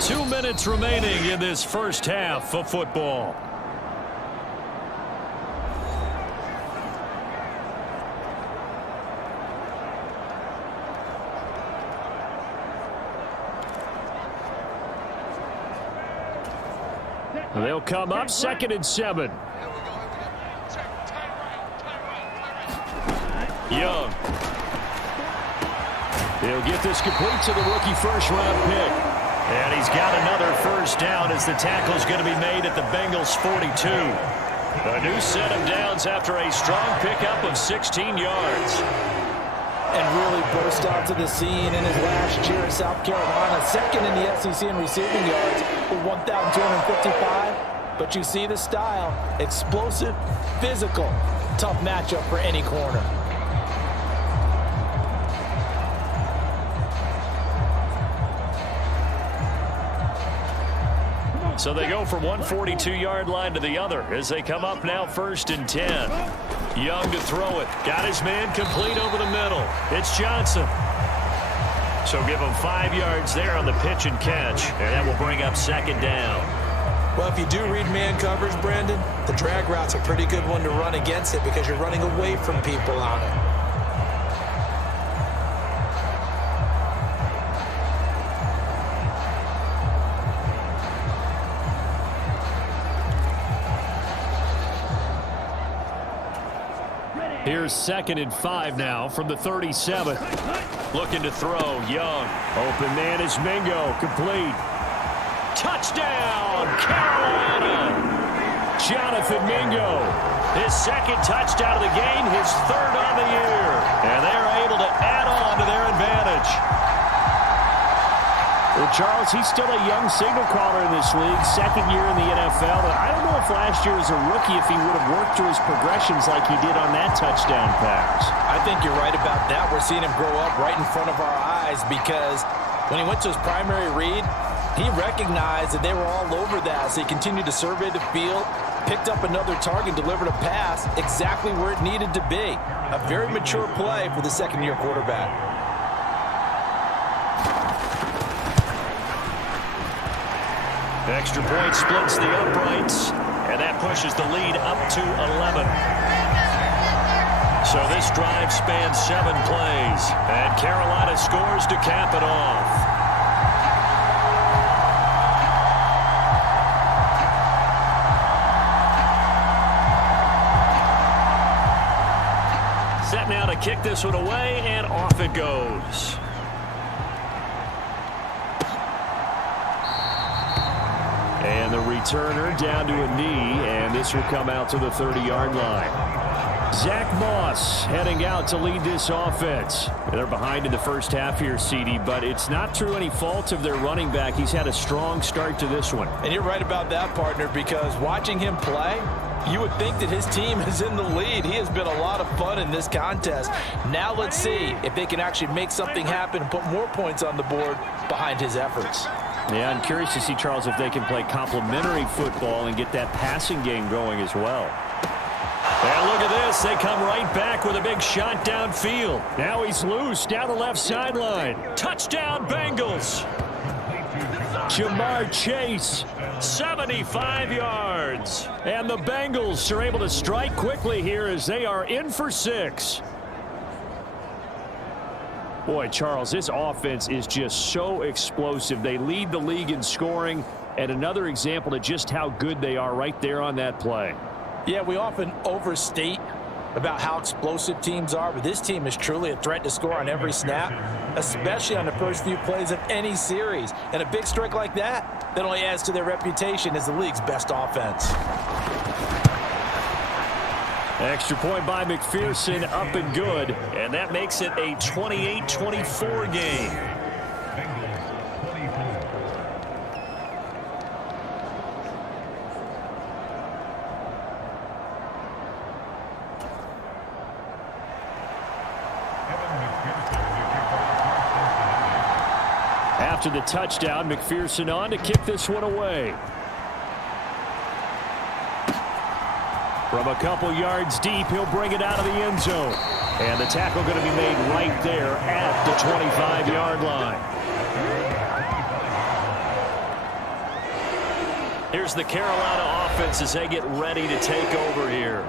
2 minutes remaining in this first half of football. They'll come up 2nd and 7. Young. He'll get this complete to the rookie first-round pick. And he's got another first down as the tackle's going to be made at the Bengals 42. A new set of downs after a strong pickup of 16 yards. And really burst onto the scene in his last year at South Carolina. 2nd in the SEC in receiving yards with 1,255. But you see the style. Explosive, physical, tough matchup for any corner. So they go from one 42-yard line to the other as they come up now 1st and 10. Young to throw it. Got his man complete over the middle. It's Johnson. So give him 5 yards there on the pitch and catch. And that will bring up 2nd down. Well, if you do read man coverage, Brandon, the drag route's a pretty good one to run against it because you're running away from people on it. Here's 2nd and 5 now from the 37. Looking to throw, Young. Open man is Mingo, complete. Touchdown, Carolina! Jonathan Mingo. His 2nd touchdown of the game, his 3rd on the year. And they're able to add on to their advantage. Well, Charles, he's still a young signal caller in this league, second year in the NFL. But I don't know if last year as a rookie if he would have worked through his progressions like he did on that touchdown pass. I think you're right about that. We're seeing him grow up right in front of our eyes because when he went to his primary read, he recognized that they were all over that. So he continued to survey the field, picked up another target, delivered a pass exactly where it needed to be. A very mature play for the second-year quarterback. Extra point splits the uprights, and that pushes the lead up to 11. So this drive spans 7 plays, and Carolina scores to cap it off. Set now to kick this one away, and off it goes. And the returner down to a knee, and this will come out to the 30-yard line. Zach Moss heading out to lead this offense. They're behind in the first half here, CD, but it's not through any fault of their running back. He's had a strong start to this one. And you're right about that, partner, because watching him play, you would think that his team is in the lead. He has been a lot of fun in this contest. Now let's see if they can actually make something happen and put more points on the board behind his efforts. Yeah, I'm curious to see, Charles, if they can play complementary football and get that passing game going as well. And look at this. They come right back with a big shot downfield. Now he's loose down the left sideline. Touchdown, Bengals. Jamar Chase. 75 yards. And the Bengals are able to strike quickly here as they are in for 6. Boy, Charles, this offense is just so explosive. They lead the league in scoring, and another example of just how good they are right there on that play. Yeah, we often overstate about how explosive teams are, but this team is truly a threat to score on every snap, especially on the first few plays of any series. And a big strike like that only adds to their reputation as the league's best offense. Extra point by McPherson, up and good. And that makes it a 28-24 game. After the touchdown, McPherson on to kick this one away. From a couple yards deep, he'll bring it out of the end zone. And the tackle going to be made right there at the 25-yard line. Here's the Carolina offense as they get ready to take over here.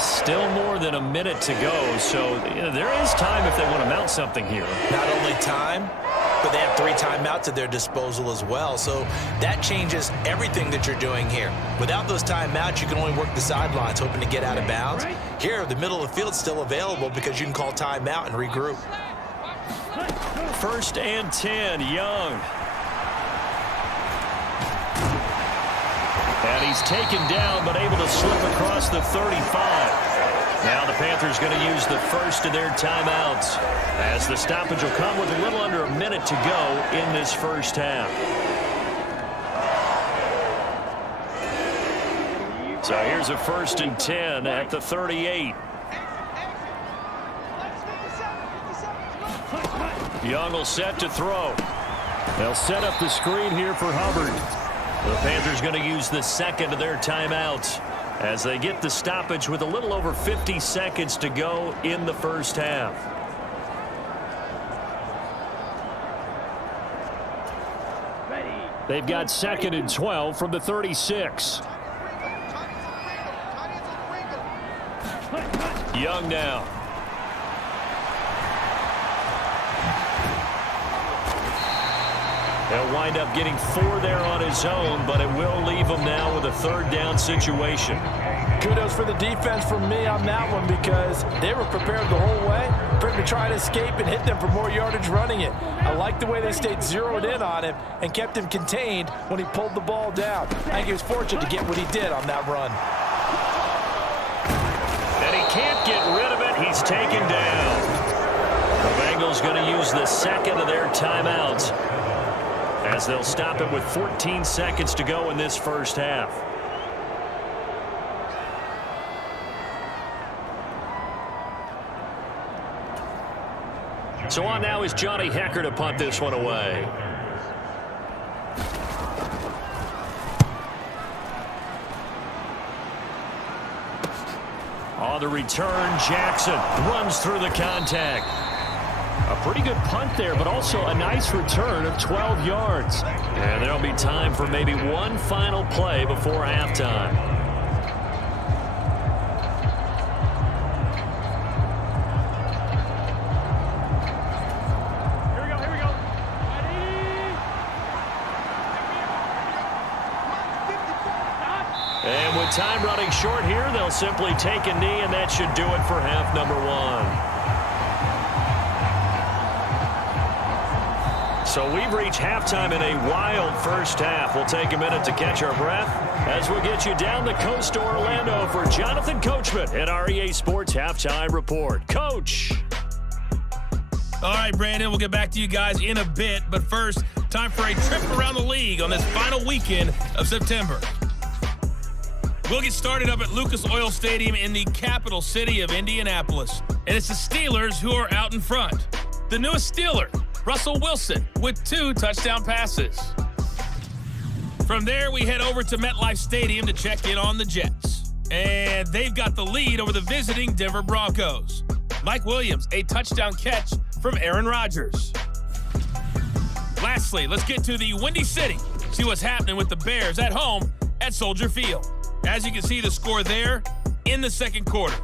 Still more than a minute to go, so there is time if they want to mount something here. Not only time, but they have 3 timeouts at their disposal as well. So that changes everything that you're doing here. Without those timeouts, you can only work the sidelines, hoping to get out of bounds. Here, the middle of the field's still available because you can call timeout and regroup. 1st and 10, Young. And he's taken down, but able to slip across the 35. Now the Panthers going to use the first of their timeouts as the stoppage will come with a little under a minute to go in this first half. So here's a 1st and 10 at the 38. Young will set to throw. They'll set up the screen here for Hubbard. The Panthers going to use the second of their timeouts as they get the stoppage with a little over 50 seconds to go in the first half. They've got 2nd and 12 from the 36. Young now. He'll wind up getting 4 there on his own, but it will leave him now with a 3rd down situation. Kudos for the defense from me on that one because they were prepared the whole way for him to try to escape and hit them for more yardage running it. I like the way they stayed zeroed in on him and kept him contained when he pulled the ball down. I think he was fortunate to get what he did on that run. And he can't get rid of it. He's taken down. The Bengals going to use the second of their timeouts. as they'll stop it with 14 seconds to go in this first half. So on now is Johnny Hecker to punt this one away. On the return, Jackson runs through the contact. A pretty good punt there, but also a nice return of 12 yards. And there'll be time for maybe one final play before halftime. And with time running short here, they'll simply take a knee, and that should do it for half number one. So we've reached halftime in a wild first half. We'll take a minute to catch our breath as we'll get you down the coast to Orlando for Jonathan Coachman at our EA Sports Halftime Report. Coach. All right, Brandon, we'll get back to you guys in a bit. But first, time for a trip around the league on this final weekend of September. We'll get started up at Lucas Oil Stadium in the capital city of Indianapolis. And it's the Steelers who are out in front. The newest Steeler, Russell Wilson, with 2 touchdown passes. From there, we head over to MetLife Stadium to check in on the Jets. And they've got the lead over the visiting Denver Broncos. Mike Williams, a touchdown catch from Aaron Rodgers. Lastly, let's get to the Windy City. See what's happening with the Bears at home at Soldier Field. As you can see the score there in the second quarter.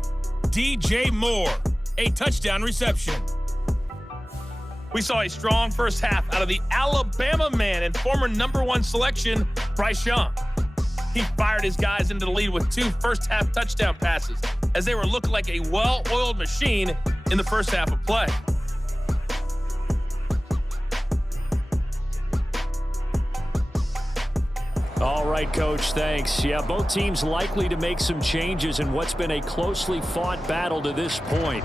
DJ Moore, a touchdown reception. We saw a strong first half out of the Alabama man and former #1 selection, Bryce Young. He fired his guys into the lead with 2 first-half touchdown passes as they were looking like a well-oiled machine in the first half of play. All right, Coach, thanks. Yeah, both teams likely to make some changes in what's been a closely fought battle to this point.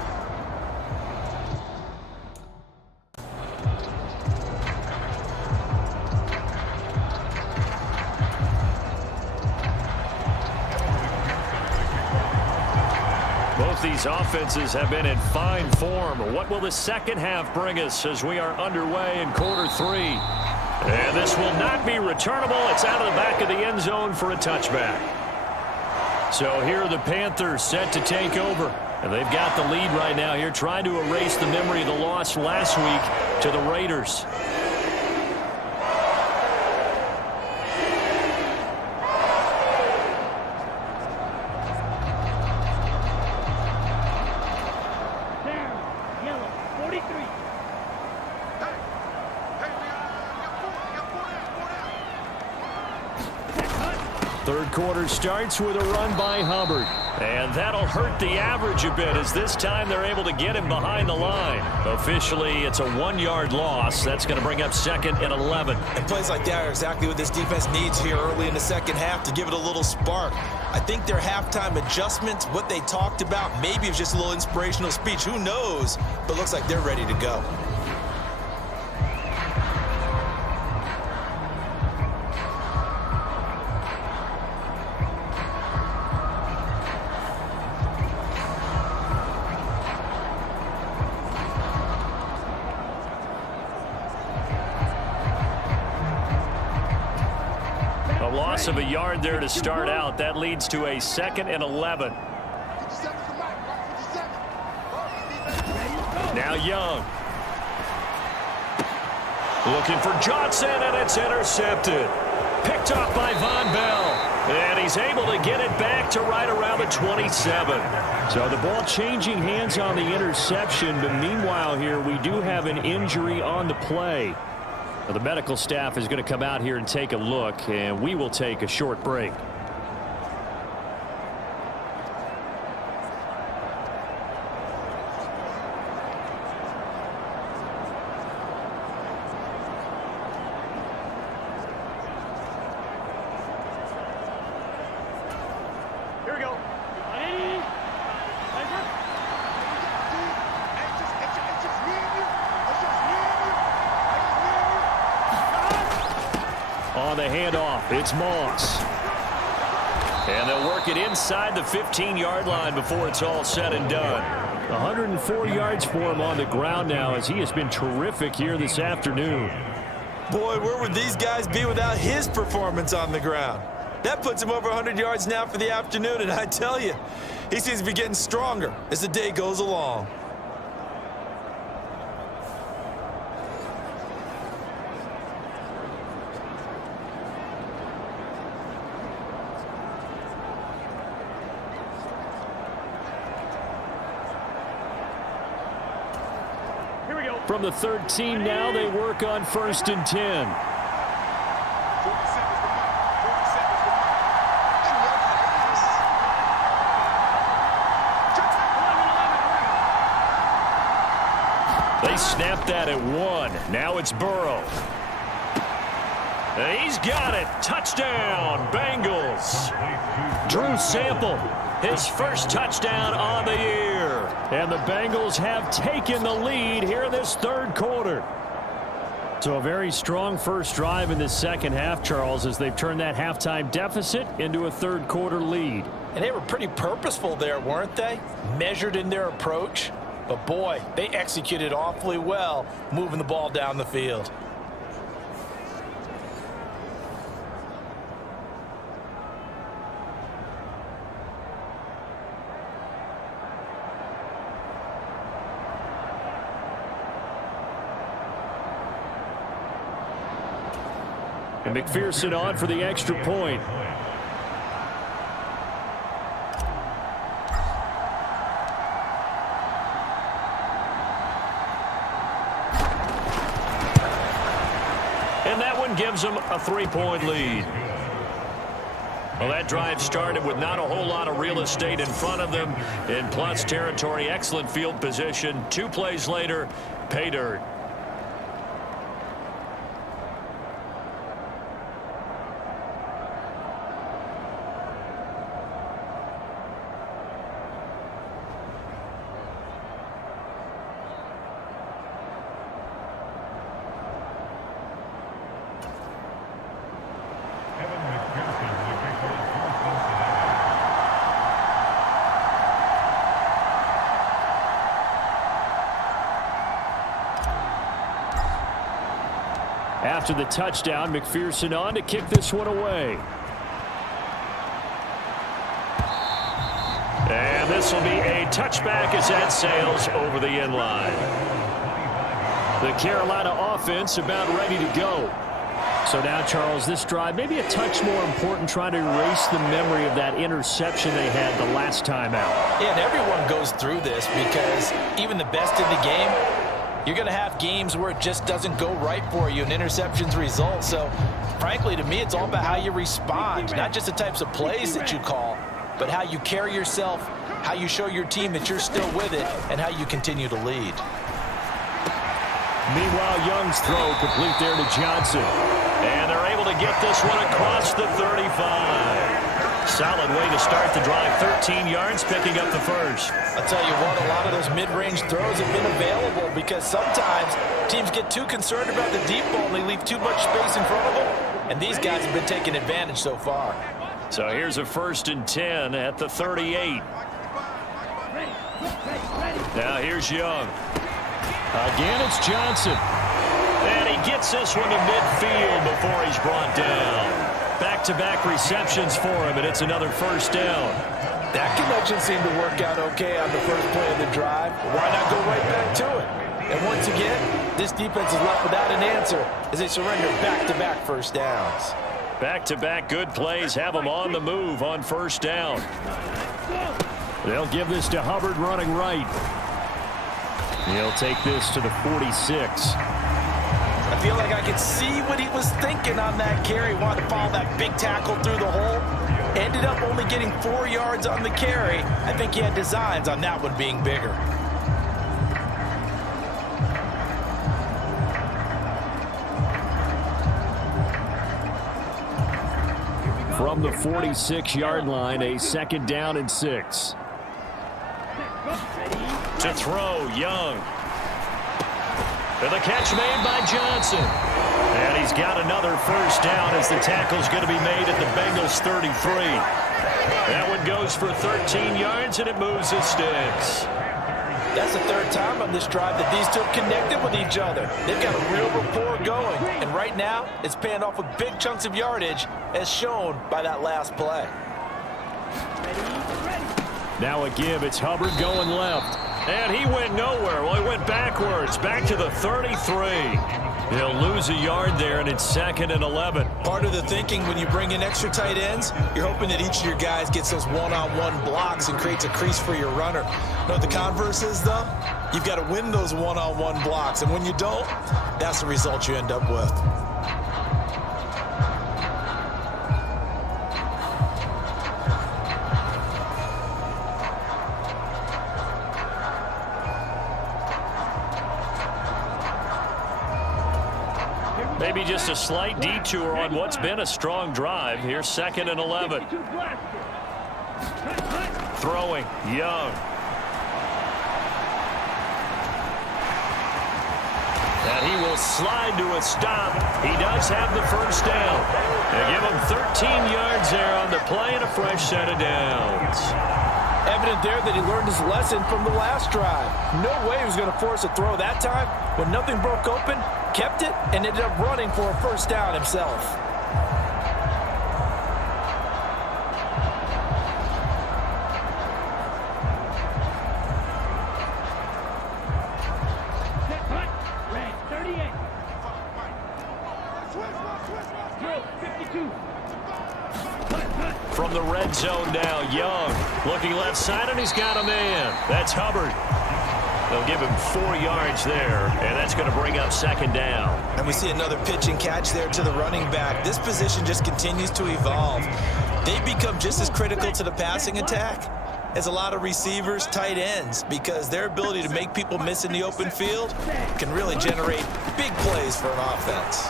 Both these offenses have been in fine form. What will the second half bring us as we are underway in quarter 3? And this will not be returnable. It's out of the back of the end zone for a touchback. So here are the Panthers set to take over. And they've got the lead right now here, trying to erase the memory of the loss last week to the Raiders. Third quarter starts with a run by Hubbard. And that'll hurt the average a bit as this time they're able to get him behind the line. Officially, it's a 1-yard loss. That's going to bring up 2nd and 11. And plays like that are exactly what this defense needs here early in the second half to give it a little spark. I think their halftime adjustments, what they talked about, maybe it was just a little inspirational speech. Who knows? But looks like they're ready to go. Loss of a yard there to start out. That leads to a 2nd and 11. Now Young. Looking for Johnson, and it's intercepted. Picked off by Von Bell. And he's able to get it back to right around the 27. So the ball changing hands on the interception, but meanwhile here we do have an injury on the play. The medical staff is going to come out here and take a look, and we will take a short break. Here we go. On the handoff, it's Moss. And they'll work it inside the 15-yard line before it's all said and done. 104 yards for him on the ground now as he has been terrific here this afternoon. Boy, where would these guys be without his performance on the ground? That puts him over 100 yards now for the afternoon, and I tell you, he seems to be getting stronger as the day goes along. From the 13 now, they work on 1st and 10. They snapped that at 1. Now it's Burrow. He's got it. Touchdown, Bengals. Drew Sample, his first touchdown on the year. And the Bengals have taken the lead here in this third quarter. So a very strong first drive in the second half, Charles, as they've turned that halftime deficit into a third quarter lead. And they were pretty purposeful there, weren't they? Measured in their approach. But boy, they executed awfully well moving the ball down the field. And McPherson on for the extra point. And that one gives them a 3-point lead. Well, that drive started with not a whole lot of real estate in front of them. In plus territory, excellent field position. 2 plays later, pay dirt. After the touchdown, McPherson on to kick this one away. And this will be a touchback as that sails over the end line. The Carolina offense about ready to go. So now, Charles, this drive maybe a touch more important, trying to erase the memory of that interception they had the last time out. Yeah, and everyone goes through this because even the best in the game, you're going to have games where it just doesn't go right for you and interceptions result. So, frankly, to me, it's all about how you respond, not just the types of plays that you call, but how you carry yourself, how you show your team that you're still with it, and how you continue to lead. Meanwhile, Young's throw complete there to Johnson. And they're able to get this one across the 35. Solid way to start the drive. 13 yards, picking up the first. I'll tell you what, a lot of those mid-range throws have been available because sometimes teams get too concerned about the deep ball and they leave too much space in front of them. And these guys have been taking advantage so far. So here's a 1st and 10 at the 38. Now here's Young. Again, it's Johnson. And he gets this one to midfield before he's brought down. Back-to-back receptions for him, and it's another first down. That connection seemed to work out okay on the first play of the drive. Why not go right back to it? And once again, this defense is left without an answer as they surrender back-to-back first downs. Back-to-back good plays have them on the move on first down. They'll give this to Hubbard running right. He'll take this to the 46. I feel like I could see what he was thinking on that carry. Wanted to follow that big tackle through the hole. Ended up only getting 4 yards on the carry. I think he had designs on that one being bigger. From the 46-yard line, a 2nd down and 6. To throw, Young. And the catch made by Johnson. And he's got another first down as the tackle's going to be made at the Bengals 33. That one goes for 13 yards, and it moves his sticks. That's the third time on this drive that these two have connected with each other. They've got a real rapport going, and right now it's paying off with big chunks of yardage, as shown by that last play. Now a give. It's Hubbard going left. And he went nowhere. Well, he went backwards, back to the 33. He'll lose a yard there, and it's 2nd and 11. Part of the thinking when you bring in extra tight ends, you're hoping that each of your guys gets those one-on-one blocks and creates a crease for your runner. You know what the converse is, though? You've got to win those one-on-one blocks, and when you don't, that's the result you end up with. Maybe just a slight detour on what's been a strong drive. Here's 2nd and 11. Throwing, Young. And he will slide to a stop. He does have the first down. They give him 13 yards there on the play and a fresh set of downs. Evident there that he learned his lesson from the last drive. No way he was going to force a throw that time. When nothing broke open, kept it, and ended up running for a first down himself. From the red zone now, Young looking left side, and he's got a man. That's Hubbard. They'll give him 4 yards there, and that's going to bring up 2nd down. And we see another pitch and catch there to the running back. This position just continues to evolve. They become just as critical to the passing attack as a lot of receivers, tight ends, because their ability to make people miss in the open field can really generate big plays for an offense.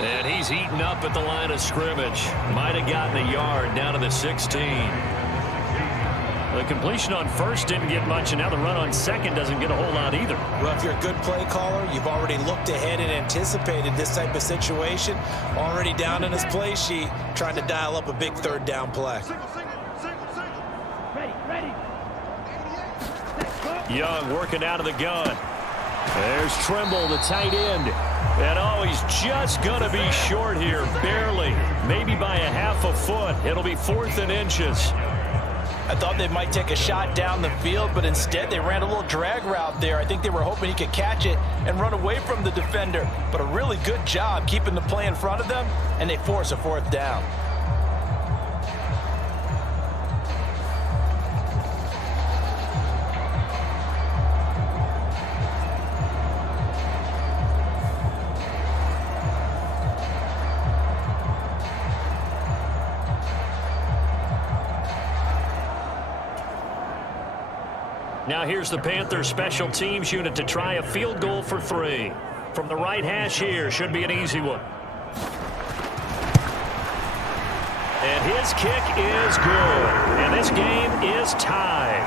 And he's eaten up at the line of scrimmage. Might have gotten a yard down to the 16. The completion on first didn't get much, and now the run on second doesn't get a whole lot either. Well, if you're a good play caller, you've already looked ahead and anticipated this type of situation. Already down in his play sheet, trying to dial up a big third down play. Young working out of the gun. There's Trimble, the tight end. And oh, he's just going to be short here, barely. Maybe by a half a foot. It'll be 4th and inches. I thought they might take a shot down the field, but instead they ran a little drag route there. I think they were hoping he could catch it and run away from the defender. But a really good job keeping the play in front of them, and they force a 4th down. Now here's the Panthers special teams unit to try a field goal for 3. From the right hash here, should be an easy one. And his kick is good. And this game is tied.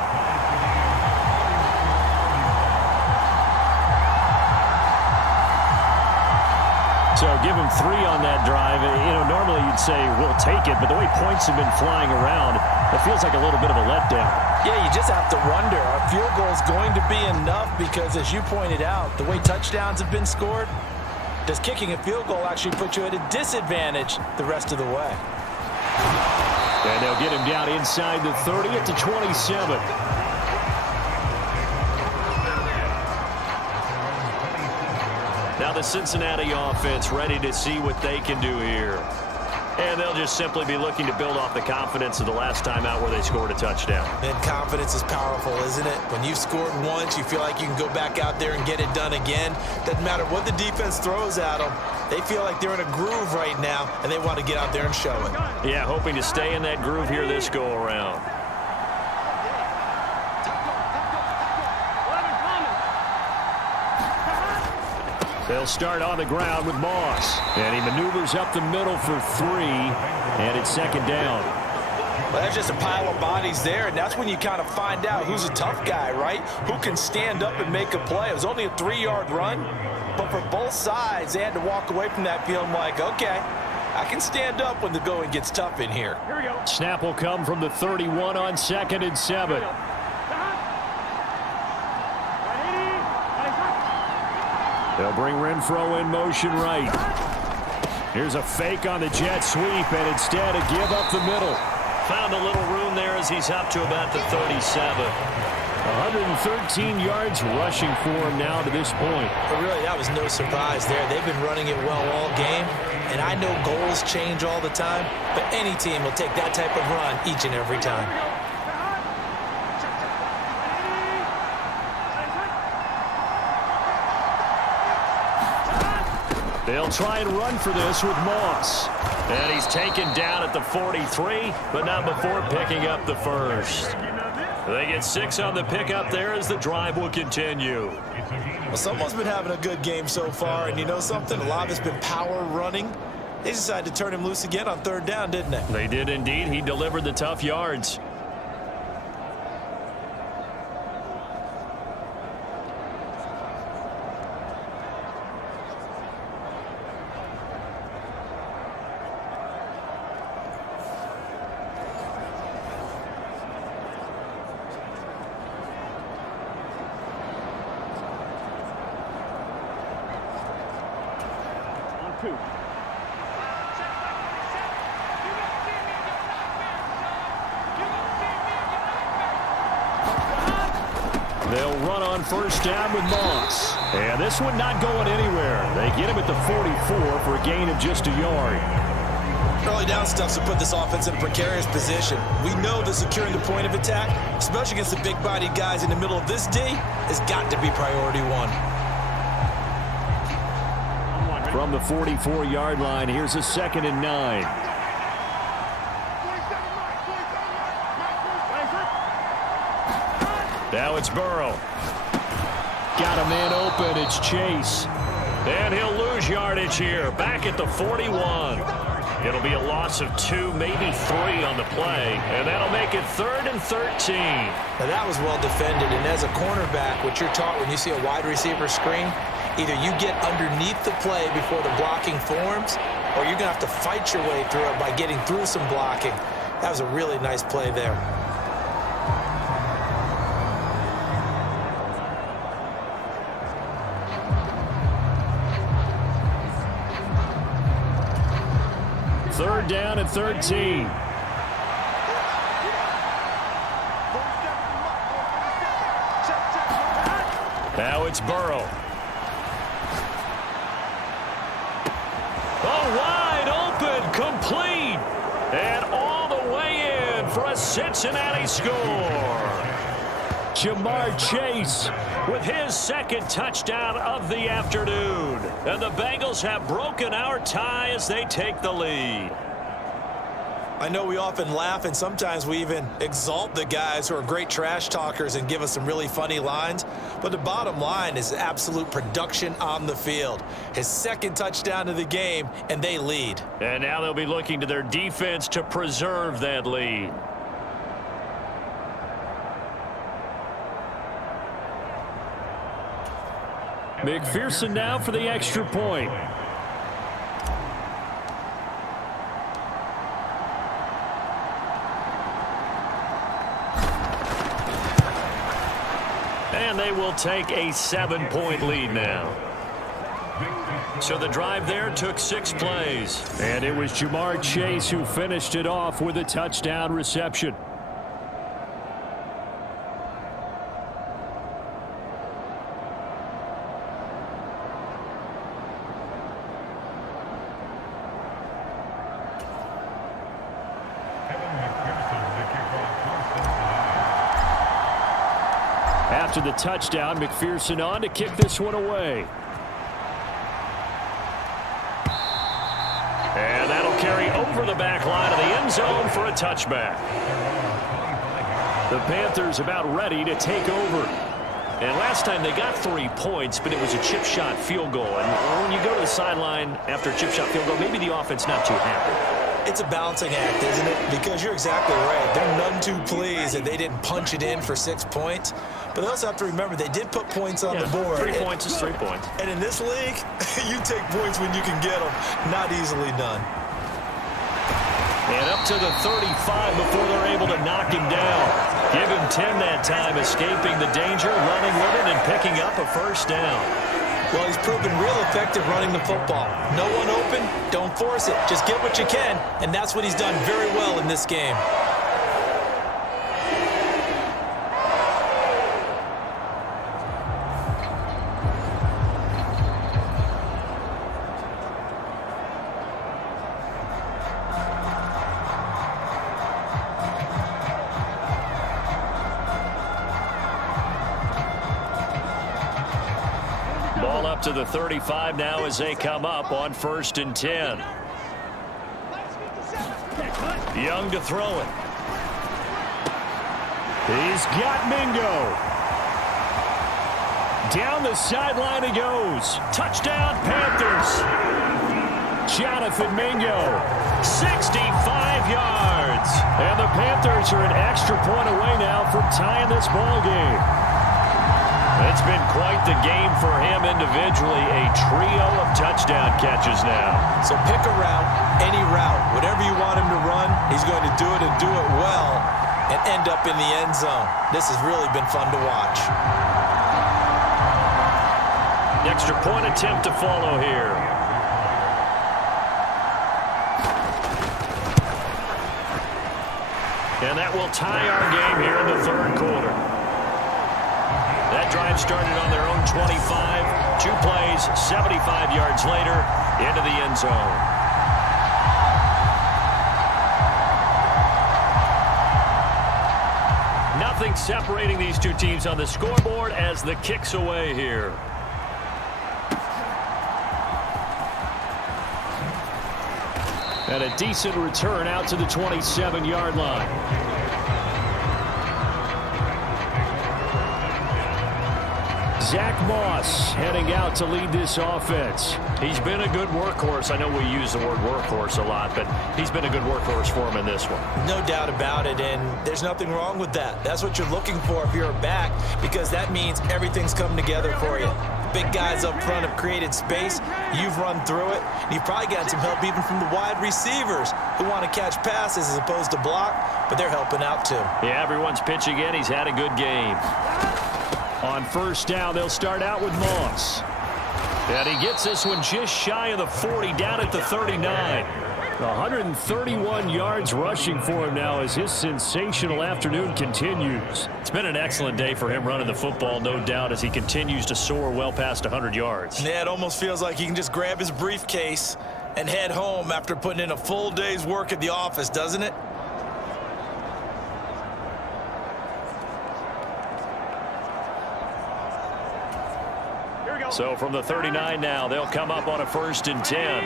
So give him 3 on that drive. You know, normally you'd say we'll take it, but the way points have been flying around, it feels like a little bit of a letdown. Yeah, you just have to wonder, are field goals going to be enough? Because as you pointed out, the way touchdowns have been scored, does kicking a field goal actually put you at a disadvantage the rest of the way? And they'll get him down inside the 30 at the 27. Now the Cincinnati offense ready to see what they can do here. And they'll just simply be looking to build off the confidence of the last time out where they scored a touchdown. And confidence is powerful, isn't it? When you've scored once, you feel like you can go back out there and get it done again. Doesn't matter what the defense throws at them. They feel like they're in a groove right now, and they want to get out there and show it. Yeah, hoping to stay in that groove here this go-around. They'll start on the ground with Moss. And he maneuvers up the middle for 3. And it's 2nd down. Well, that's just a pile of bodies there, and that's when you kind of find out who's a tough guy, right? Who can stand up and make a play. It was only a 3-yard run, But for both sides, they had to walk away from that feeling like, okay, I can stand up when the going gets tough in here. Here we go. Snap will come from the 31 on 2nd and 7. They'll bring Renfro in motion right. Here's a fake on the jet sweep, and instead a give up the middle. Found a little room there as he's up to about the 37. 113 yards rushing for him now to this point. But really, that was no surprise there. They've been running it well all game, and I know goals change all the time, but any team will take that type of run each and every time. They'll try and run for this with Moss. And he's taken down at the 43, but not before picking up the first. They get 6 on the pickup there as the drive will continue. Well, someone's been having a good game so far, and you know something? A lot of it's been power running. They decided to turn him loose again on 3rd down, didn't they? They did indeed. He delivered the tough yards. They'll run on 1st down with Moss. And this one not going anywhere. They get him at the 44 for a gain of just a yard. Early down stuffs will put this offense in a precarious position. We know that securing the point of attack, especially against the big-bodied guys in the middle of this D, has got to be priority 1. From the 44-yard line, here's a 2nd and 9. Now it's Burrow. Got a man open. It's Chase. And he'll lose yardage here. Back at the 41. It'll be a loss of 2, maybe 3 on the play. And that'll make it 3rd and 13. Now that was well defended. And as a cornerback, what you're taught when you see a wide receiver screen, either you get underneath the play before the blocking forms, or you're going to have to fight your way through it by getting through some blocking. That was a really nice play there. Third down and 13. Now it's Burrow. Oh, wide open, complete, and all the way in for a Cincinnati score. Jamar Chase with his 2nd touchdown of the afternoon. And the Bengals have broken our tie as they take the lead. I know we often laugh, and sometimes we even exalt the guys who are great trash talkers and give us some really funny lines. But the bottom line is absolute production on the field. His 2nd touchdown of the game, and they lead. And now they'll be looking to their defense to preserve that lead. McPherson now for the extra point. And they will take a 7-point lead now. So the drive there took 6 plays. And it was Jamar Chase who finished it off with a touchdown reception. After the touchdown, McPherson on to kick this one away. And that'll carry over the back line of the end zone for a touchback. The Panthers about ready to take over. And last time they got 3 points, but it was a chip shot field goal. And when you go to the sideline after a chip shot field goal, maybe the offense not too happy. It's a balancing act, isn't it? Because you're exactly right. They're none too pleased that they didn't punch it in for 6 points. But they also have to remember they did put points on the board. 3 points is 3 points. And in this league, you take points when you can get them. Not easily done. And up to the 35 before they're able to knock him down. Give him 10 that time, escaping the danger, running with it, and picking up a first down. Well, he's proven real effective running the football. No one open, don't force it. Just get what you can, and that's what he's done very well in this game. To the 35 now as they come up on 1st and 10. Young to throw it. He's got Mingo. Down the sideline he goes. Touchdown Panthers. Jonathan Mingo. 65 yards. And the Panthers are an extra point away now from tying this ball game. It's been quite the game for him individually. A trio of touchdown catches now. So pick a route, any route. Whatever you want him to run, he's going to do it and do it well and end up in the end zone. This has really been fun to watch. Extra point attempt to follow here. And that will tie our game here in the 3rd quarter. That drive started on their own 25. 2 plays, 75 yards later, into the end zone. Nothing separating these two teams on the scoreboard as the kick's away here. And a decent return out to the 27-yard line. Zach Moss heading out to lead this offense. He's been a good workhorse. I know we use the word workhorse a lot, but he's been a good workhorse for him in this one. No doubt about it, and there's nothing wrong with that. That's what you're looking for if you're a back, because that means everything's come together for you. Big guys up front have created space. You've run through it. You've probably got some help even from the wide receivers who want to catch passes as opposed to block, but they're helping out too. Yeah, everyone's pitching in. He's had a good game. On 1st down, they'll start out with Moss. And he gets this one just shy of the 40, down at the 39. 131 yards rushing for him now as his sensational afternoon continues. It's been an excellent day for him running the football, no doubt, as he continues to soar well past 100 yards. Yeah, it almost feels like he can just grab his briefcase and head home after putting in a full day's work at the office, doesn't it? So from the 39 now, they'll come up on a 1st and 10.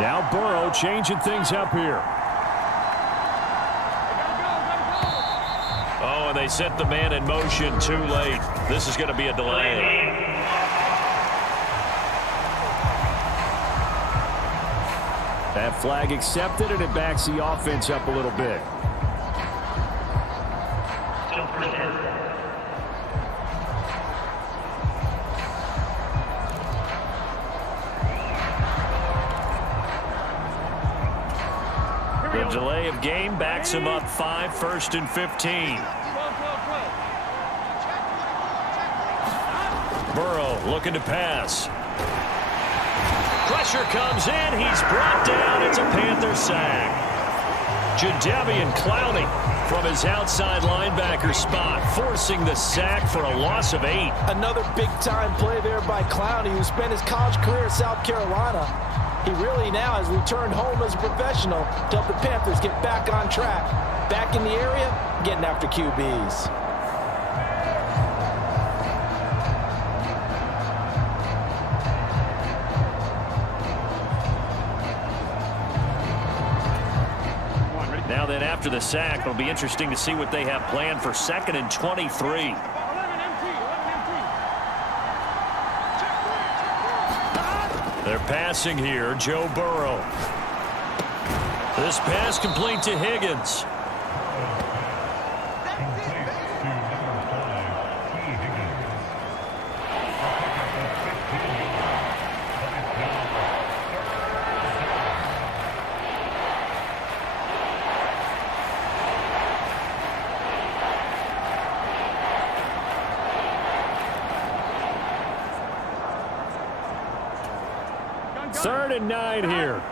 Now Burrow changing things up here. Oh, and they set the man in motion too late. This is going to be a delay. That flag accepted, and it backs the offense up a little bit. The delay of game backs him up 5, 1st and 15. Burrow looking to pass. Pressure comes in. He's brought down. It's a Panther sack. Jadeveon Clowney from his outside linebacker spot, forcing the sack for a loss of 8. Another big-time play there by Clowney, who spent his college career in South Carolina. He really now has returned home as a professional to help the Panthers get back on track. Back in the area, getting after QBs. Now then, after the sack, it'll be interesting to see what they have planned for 2nd and 23. They're passing here, Joe Burrow. This pass complete to Higgins. Third and 9 here.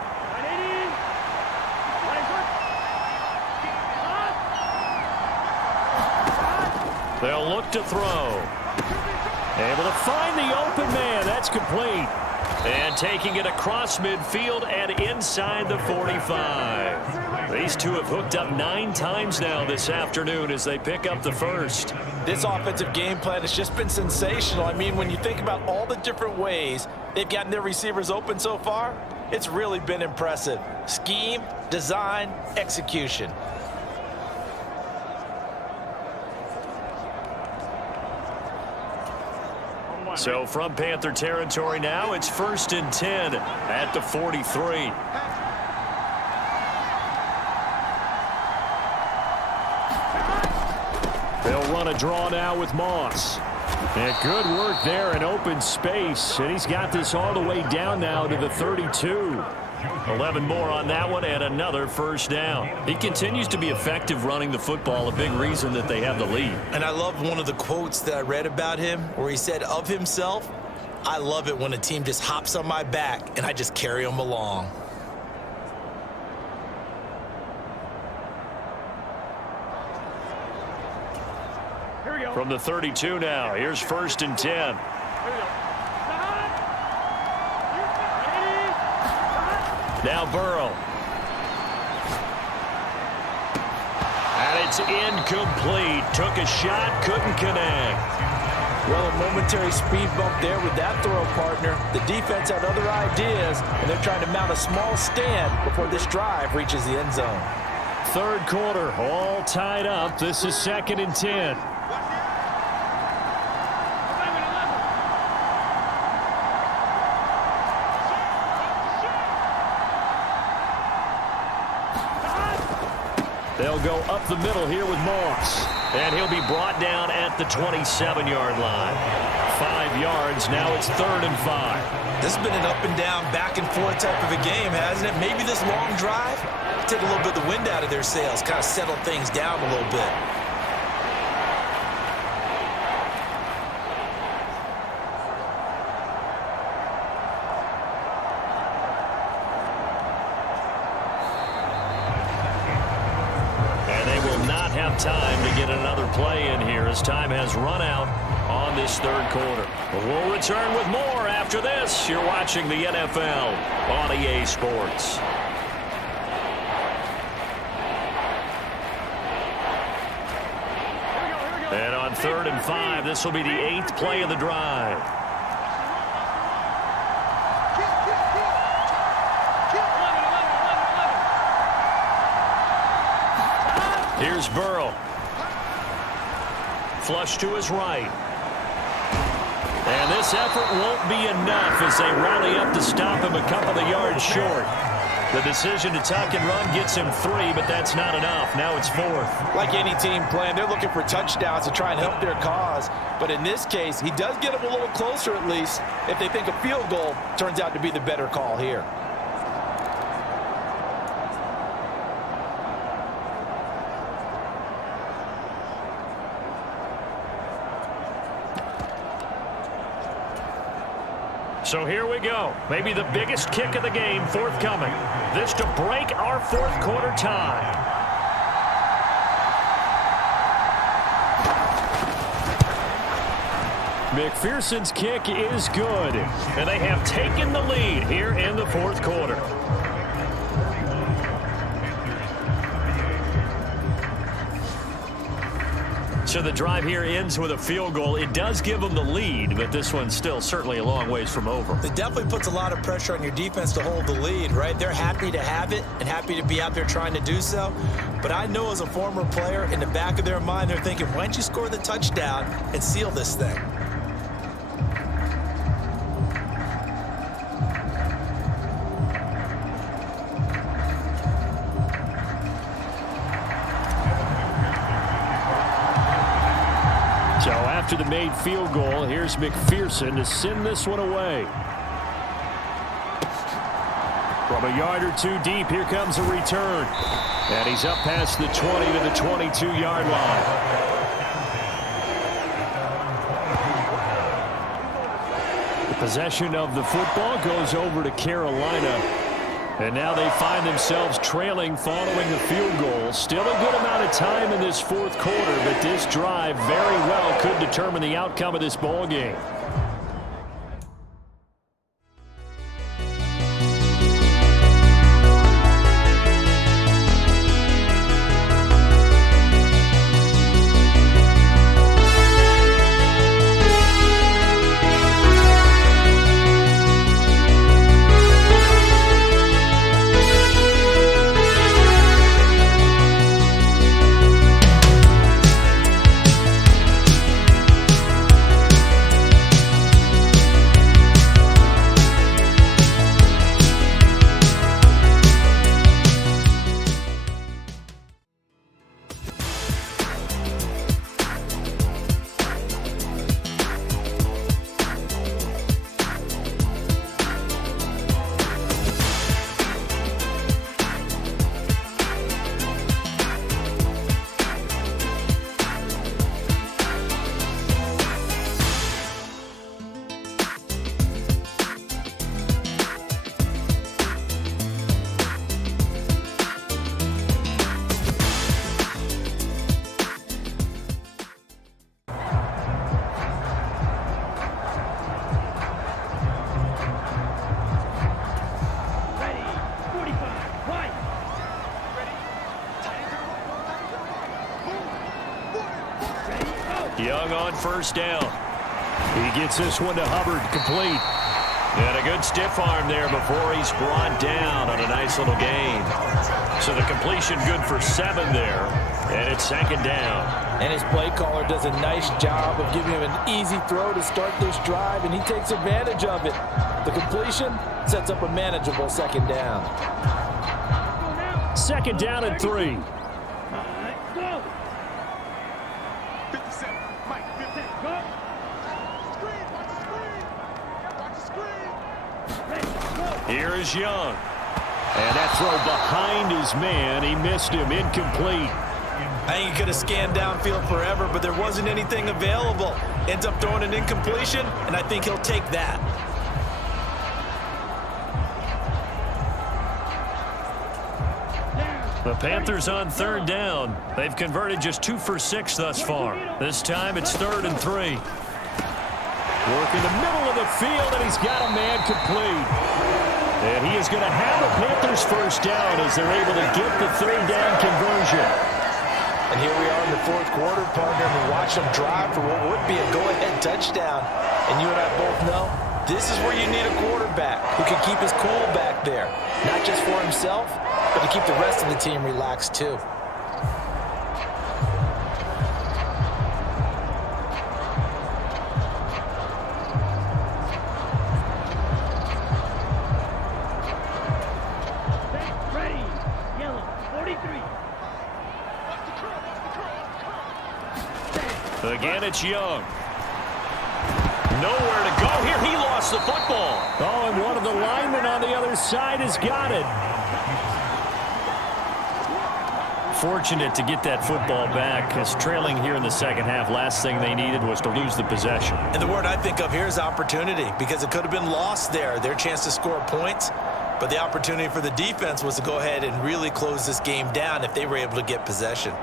They'll look to throw. Able to find the open man. That's complete. And taking it across midfield and inside the 45. These two have hooked up 9 times now this afternoon as they pick up the first. This offensive game plan has just been sensational. I mean, when you think about all the different ways they've gotten their receivers open so far, it's really been impressive. Scheme, design, execution. So from Panther territory now, it's 1st and 10 at the 43. They'll run a draw now with Moss. And good work there in open space. And he's got this all the way down now to the 32. 11 more on that one and another first down. He continues to be effective running the football, a big reason that they have the lead. And I love one of the quotes that I read about him where he said of himself, "I love it when a team just hops on my back and I just carry them along." From the 32 now, here's 1st and 10. Now Burrow. And it's incomplete. Took a shot, couldn't connect. Well, a momentary speed bump there with that throw, partner. The defense had other ideas, and they're trying to mount a small stand before this drive reaches the end zone. Third quarter, all tied up. This is 2nd and 10. They'll go up the middle here with Moss. And he'll be brought down at the 27-yard line. 5 yards, now it's 3rd and 5. This has been an up and down, back and forth type of a game, hasn't it? Maybe this long drive take a little bit of the wind out of their sails, kind of settle things down a little bit. Time to get another play in here as time has run out on this third quarter. We'll return with more after this. You're watching the NFL on EA Sports. And on 3rd and 5, this will be the 8th play of the drive. Here's Burrow. Flush to his right. And this effort won't be enough as they rally up to stop him a couple of yards short. The decision to tuck and run gets him 3, but that's not enough. Now it's 4th. Like any team playing, they're looking for touchdowns to try and help their cause. But in this case, he does get them a little closer at least if they think a field goal turns out to be the better call here. So here we go. Maybe the biggest kick of the game forthcoming. This to break our fourth quarter tie. McPherson's kick is good. And they have taken the lead here in the fourth quarter. So the drive here ends with a field goal. It does give them the lead, but this one's still certainly a long ways from over. It definitely puts a lot of pressure on your defense to hold the lead, right? They're happy to have it and happy to be out there trying to do so. But I know as a former player, in the back of their mind, they're thinking, why don't you score the touchdown and seal this thing? after the made field goal. Here's McPherson to send this one away. From a yard or two deep, here comes a return. And he's up past the 20 to the 22-yard line. The possession of the football goes over to Carolina. And now they find themselves trailing following the field goal. Still a good amount of time in this fourth quarter, but this drive very well could determine the outcome of this ball game. Young on first down. He gets this one to Hubbard, complete. And a good stiff arm there before he's brought down on a nice little gain. So the completion good for 7 there. And it's second down. And his play caller does a nice job of giving him an easy throw to start this drive, and he takes advantage of it. The completion sets up a manageable second down. Second down and 3. Here is Young. And that throw behind his man. He missed him. Incomplete. I think he could have scanned downfield forever, but there wasn't anything available. Ends up throwing an incompletion, and I think he'll take that. The Panthers on third down. They've converted just 2 for 6 thus far. This time it's 3rd and 3. Work in the middle of the field, and he's got a man complete. And he is going to have a Panthers first down as they're able to get the 3rd down conversion. And here we are in the fourth quarter, partner, and we watch them drive for what would be a go-ahead touchdown. And you and I both know this is where you need a quarterback who can keep his cool back there. Not just for himself, but to keep the rest of the team relaxed too. Again, it's Young. Nowhere to go here. He lost the football. Oh, and one of the linemen on the other side has got it. Fortunate to get that football back, because trailing here in the second half, last thing they needed was to lose the possession. And the word I think of here is opportunity, because it could have been lost there, their chance to score points. But the opportunity for the defense was to go ahead and really close this game down if they were able to get possession.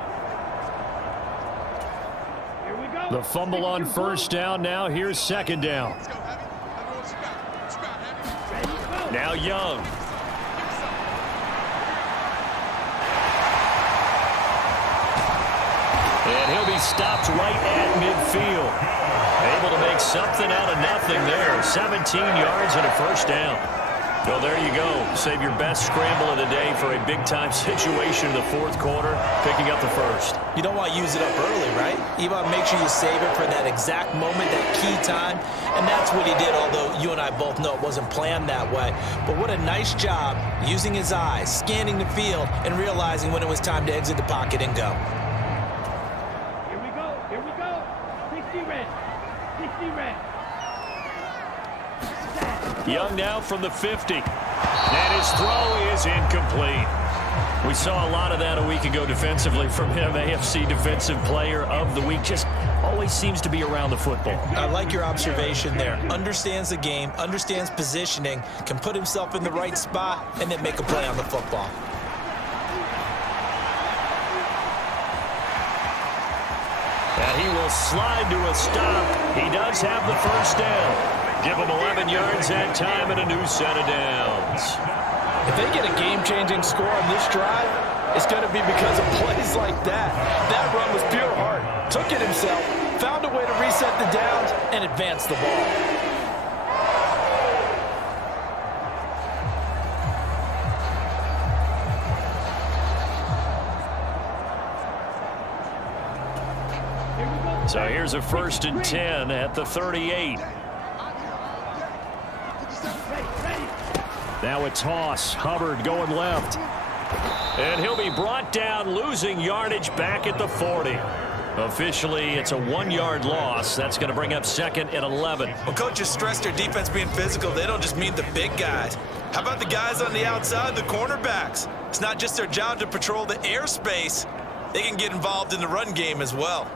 The fumble on first down. Now here's second down. Now Young. And he'll be stopped right at midfield. Able to make something out of nothing there. 17 yards and a first down. Well, there you go. Save your best scramble of the day for a big-time situation in the fourth quarter, picking up the first. You don't want to use it up early, right? You want to make sure you save it for that exact moment, that key time. And that's what he did, although you and I both know it wasn't planned that way. But what a nice job using his eyes, scanning the field, and realizing when it was time to exit the pocket and go. Here we go. 60 red. Young now from the 50. And his throw is incomplete. We saw a lot of that a week ago defensively from him. AFC Defensive Player of the Week. Just always seems to be around the football. I like your observation there. Understands the game, understands positioning, can put himself in the right spot, and then make a play on the football. And he will slide to a stop. He does have the first down. Give him 11 yards that time and a new set of downs. If they get a game-changing score on this drive, it's going to be because of plays like that. That run was pure heart. Took it himself, found a way to reset the downs, and advance the ball. So here's a 1st and 10 at the 38. Now a toss. Hubbard going left. And he'll be brought down, losing yardage back at the 40. Officially, it's a 1-yard loss. That's going to bring up 2nd and 11. When coaches stress their defense being physical, they don't just mean the big guys. How about the guys on the outside, the cornerbacks? It's not just their job to patrol the airspace. They can get involved in the run game as well.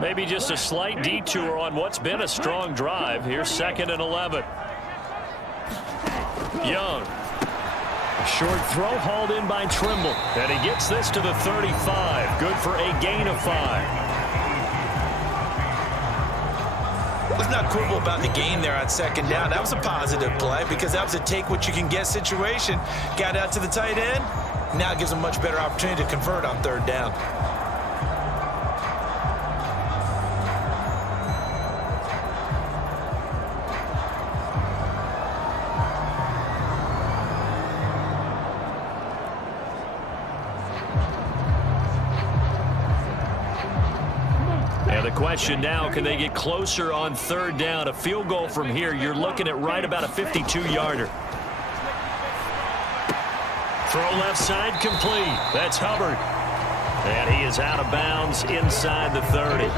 Maybe just a slight detour on what's been a strong drive. Here's 2nd and 11. Young. Short throw hauled in by Trimble. And he gets this to the 35. Good for a gain of 5. Let's not quibble about the gain there on 2nd down. That was a positive play because that was a take-what-you-can-get situation. Got out to the tight end. Now it gives them much better opportunity to convert on 3rd down. The question now, can they get closer on 3rd down? A field goal from here, you're looking at right about a 52-yarder. Throw left side complete. That's Hubbard. And he is out of bounds inside the 30.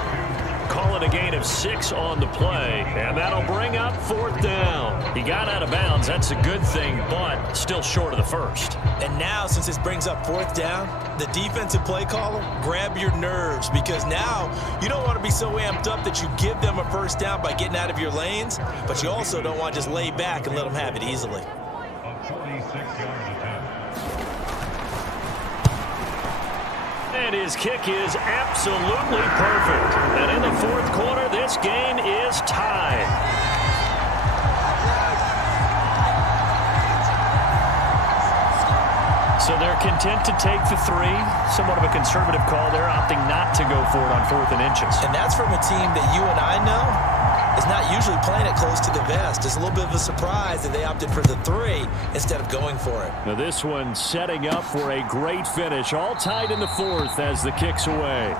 Call it a gain of 6 on the play, and that'll bring up 4th down. He got out of bounds. That's a good thing, but still short of the 1st. And now, since this brings up 4th down, the defensive play caller, grab your nerves, because now you don't want to be so amped up that you give them a 1st down by getting out of your lanes, but you also don't want to just lay back and let them have it easily. And his kick is absolutely perfect. And in the 4th quarter, this game is tied. So they're content to take the 3. Somewhat of a conservative call there, opting not to go for it on 4th and inches. And that's from a team that you and I know is not usually playing it close to the vest. It's a little bit of a surprise that they opted for the 3 instead of going for it. Now this one setting up for a great finish. All tied in the 4th as the kick's away.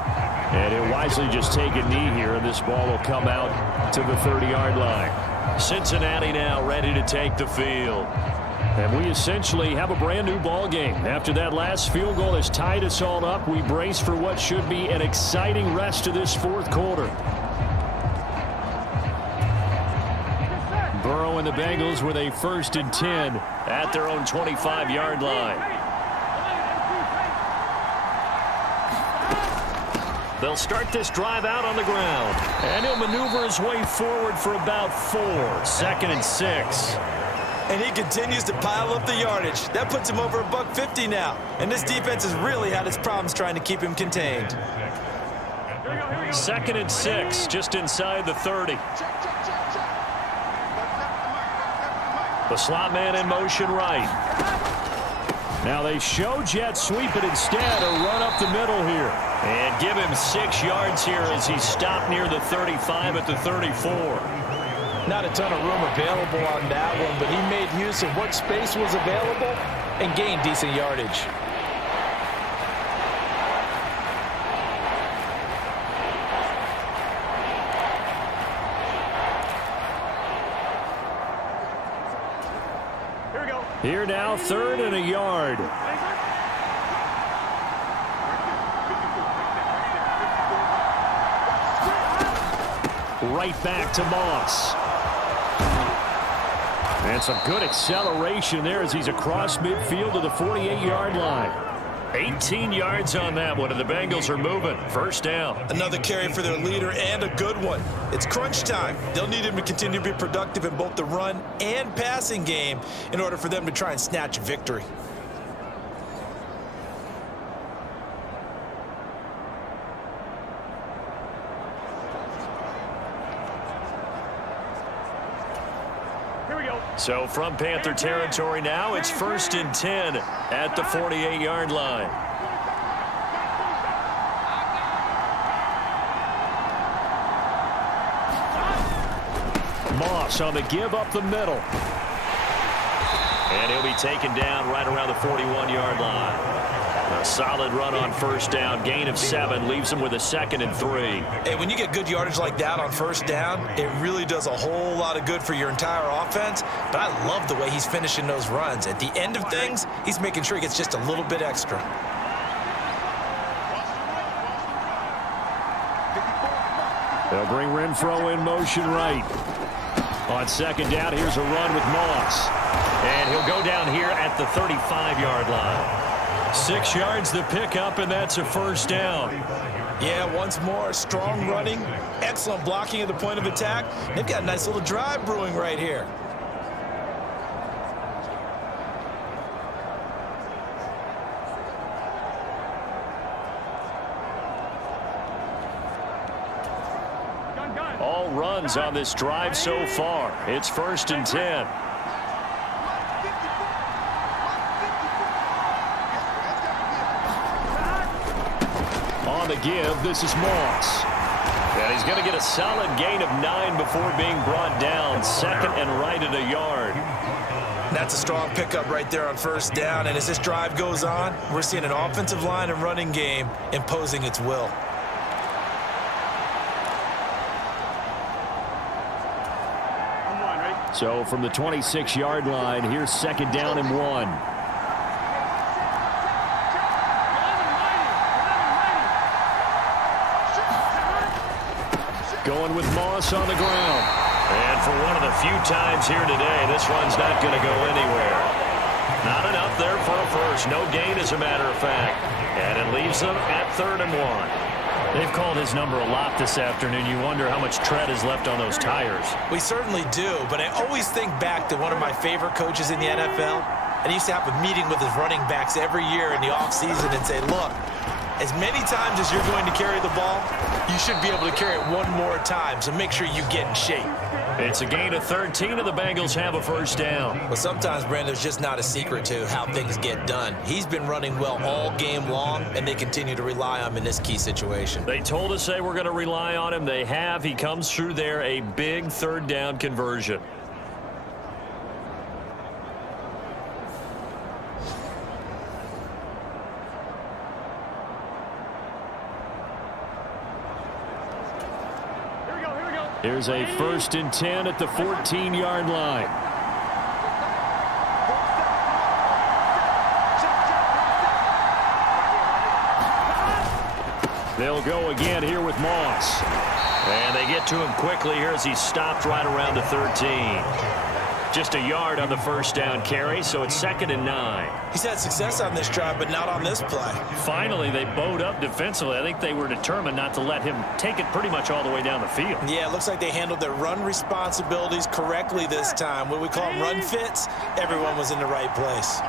And he'll wisely just take a knee here, and this ball will come out to the 30-yard line. Cincinnati now ready to take the field. And we essentially have a brand new ball game. After that last field goal has tied us all up, we brace for what should be an exciting rest of this 4th quarter. Burrow and the Bengals with a 1st and 10 at their own 25-yard line. They'll start this drive out on the ground. And he'll maneuver his way forward for about 4. 2nd and 6. And he continues to pile up the yardage. That puts him over $150 now. And this defense has really had its problems trying to keep him contained. 2nd and 6, just inside the 30. The slot man in motion right. Now they show jet sweep, but instead a run up the middle here. And give him 6 yards here as he's stopped near the 35 at the 34. Not a ton of room available on that one, but he made use of what space was available and gained decent yardage. Here now, 3rd and a yard. right back to Moss. And some good acceleration there as he's across midfield to the 48-yard line. 18 yards on that one, and the Bengals are moving. First down. Another carry for their leader, and a good one. It's crunch time. They'll need him to continue to be productive in both the run and passing game in order for them to try and snatch a victory. So from Panther territory now, it's 1st and 10 at the 48-yard line. Moss on the give up the middle. And he'll be taken down right around the 41-yard line. A solid run on first down. Gain of 7 leaves him with a 2nd and 3. Hey, when you get good yardage like that on first down, it really does a whole lot of good for your entire offense. But I love the way he's finishing those runs. At the end of things, he's making sure he gets just a little bit extra. They'll bring Renfro in motion right. On second down, here's a run with Moss. And he'll go down here at the 35-yard line. 6 yards the pickup, and that's a first down. Yeah, once more, strong running, excellent blocking at the point of attack. They've got a nice little drive brewing right here. All runs on this drive so far. It's 1st and 10. On the give, this is Moss. And he's going to get a solid gain of 9 before being brought down. 2nd and right at a yard. That's a strong pickup right there on first down. And as this drive goes on, we're seeing an offensive line and running game imposing its will. So from the 26-yard line, here's 2nd down and 1. Going with Moss on the ground. And for one of the few times here today, this one's not going to go anywhere. Not enough there for a first. No gain, as a matter of fact. And it leaves them at 3rd and 1. They've called his number a lot this afternoon. You wonder how much tread is left on those tires. We certainly do, but I always think back to one of my favorite coaches in the NFL. And he used to have a meeting with his running backs every year in the offseason and say, look, as many times as you're going to carry the ball, you should be able to carry it one more time, so make sure you get in shape. It's a gain of 13, and the Bengals have a first down. Well, sometimes, Brandon, there's just not a secret to how things get done. He's been running well all game long, and they continue to rely on him in this key situation. They told us they were going to rely on him. They have. He comes through there, a big 3rd down conversion. Here's a 1st and 10 at the 14-yard line. They'll go again here with Moss. And they get to him quickly here as he's stopped right around the 13. Just a yard on the first down carry, so it's 2nd and 9. He's had success on this drive, but not on this play. Finally, they bowed up defensively. I think they were determined not to let him take it pretty much all the way down the field. Yeah, it looks like they handled their run responsibilities correctly this time. What we call them run fits, everyone was in the right place.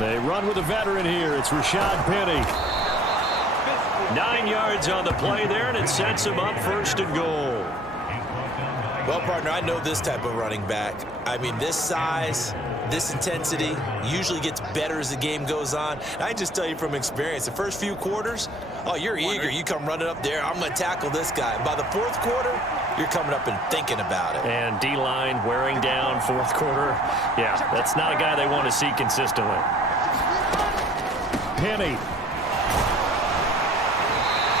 They run with a veteran here. It's Rashad Penny. 9 yards on the play there, and it sets him up 1st and goal. Well, partner, I know this type of running back. I mean, this size, this intensity usually gets better as the game goes on. And I just tell you from experience, the first few quarters, oh, you're eager. You come running up there, I'm going to tackle this guy. And by the 4th quarter, you're coming up and thinking about it. And D-line wearing down 4th quarter. Yeah, that's not a guy they want to see consistently. Penny.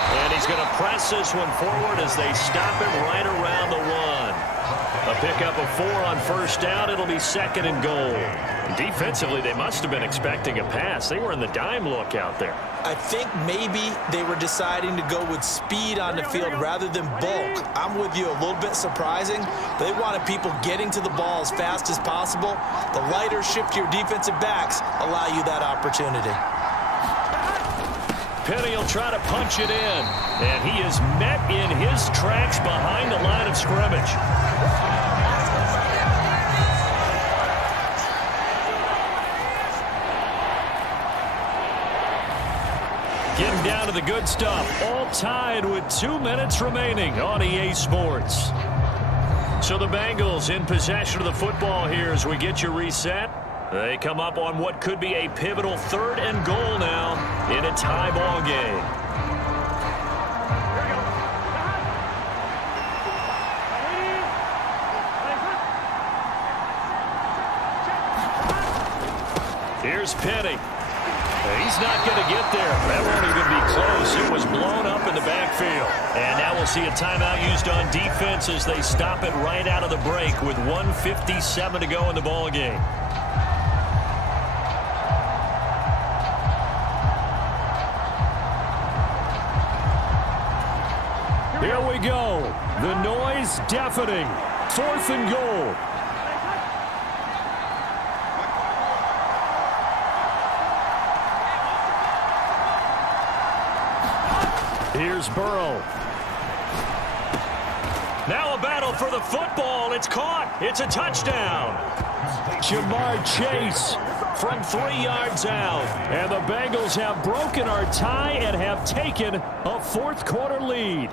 And he's going to press this one forward as they stop him right around the 1. A pickup of 4 on first down. It'll be 2nd and goal. Defensively, they must have been expecting a pass. They were in the dime look out there. I think maybe they were deciding to go with speed on the field rather than bulk. I'm with you, a little bit surprising. They wanted people getting to the ball as fast as possible. The lighter, shiftier defensive backs allow you that opportunity. Penny will try to punch it in. And he is met in his tracks behind the line of scrimmage. Getting down to the good stuff. All tied with 2 minutes remaining on EA Sports. So the Bengals in possession of the football here as we get you reset. They come up on what could be a pivotal 3rd and goal now in a tie ball game. Here's Penny. He's not going to get there. That won't even be close. It was blown up in the backfield. And now we'll see a timeout used on defense as they stop it right out of the break with 1:57 to go in the ball game. Here we go. The noise deafening. 4th and goal. Here's Burrow. Now a battle for the football. It's caught. It's a touchdown. Jamar Chase from 3 yards out. And the Bengals have broken our tie and have taken a 4th quarter lead.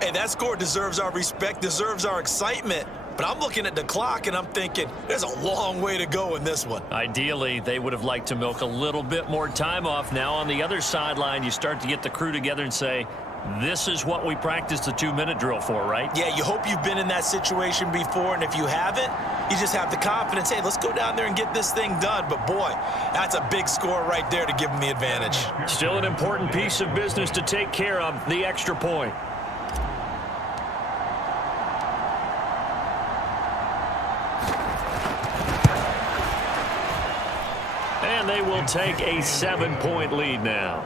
Hey, that score deserves our respect, deserves our excitement. But I'm looking at the clock and I'm thinking there's a long way to go in this one. Ideally, they would have liked to milk a little bit more time off. Now on the other sideline, you start to get the crew together and say, this is what we practiced the 2-minute drill for, right? Yeah, you hope you've been in that situation before, and if you haven't, you just have the confidence, hey, let's go down there and get this thing done. But boy, that's a big score right there to give them the advantage. Still an important piece of business to take care of, the extra point. And they will take a 7-point lead now.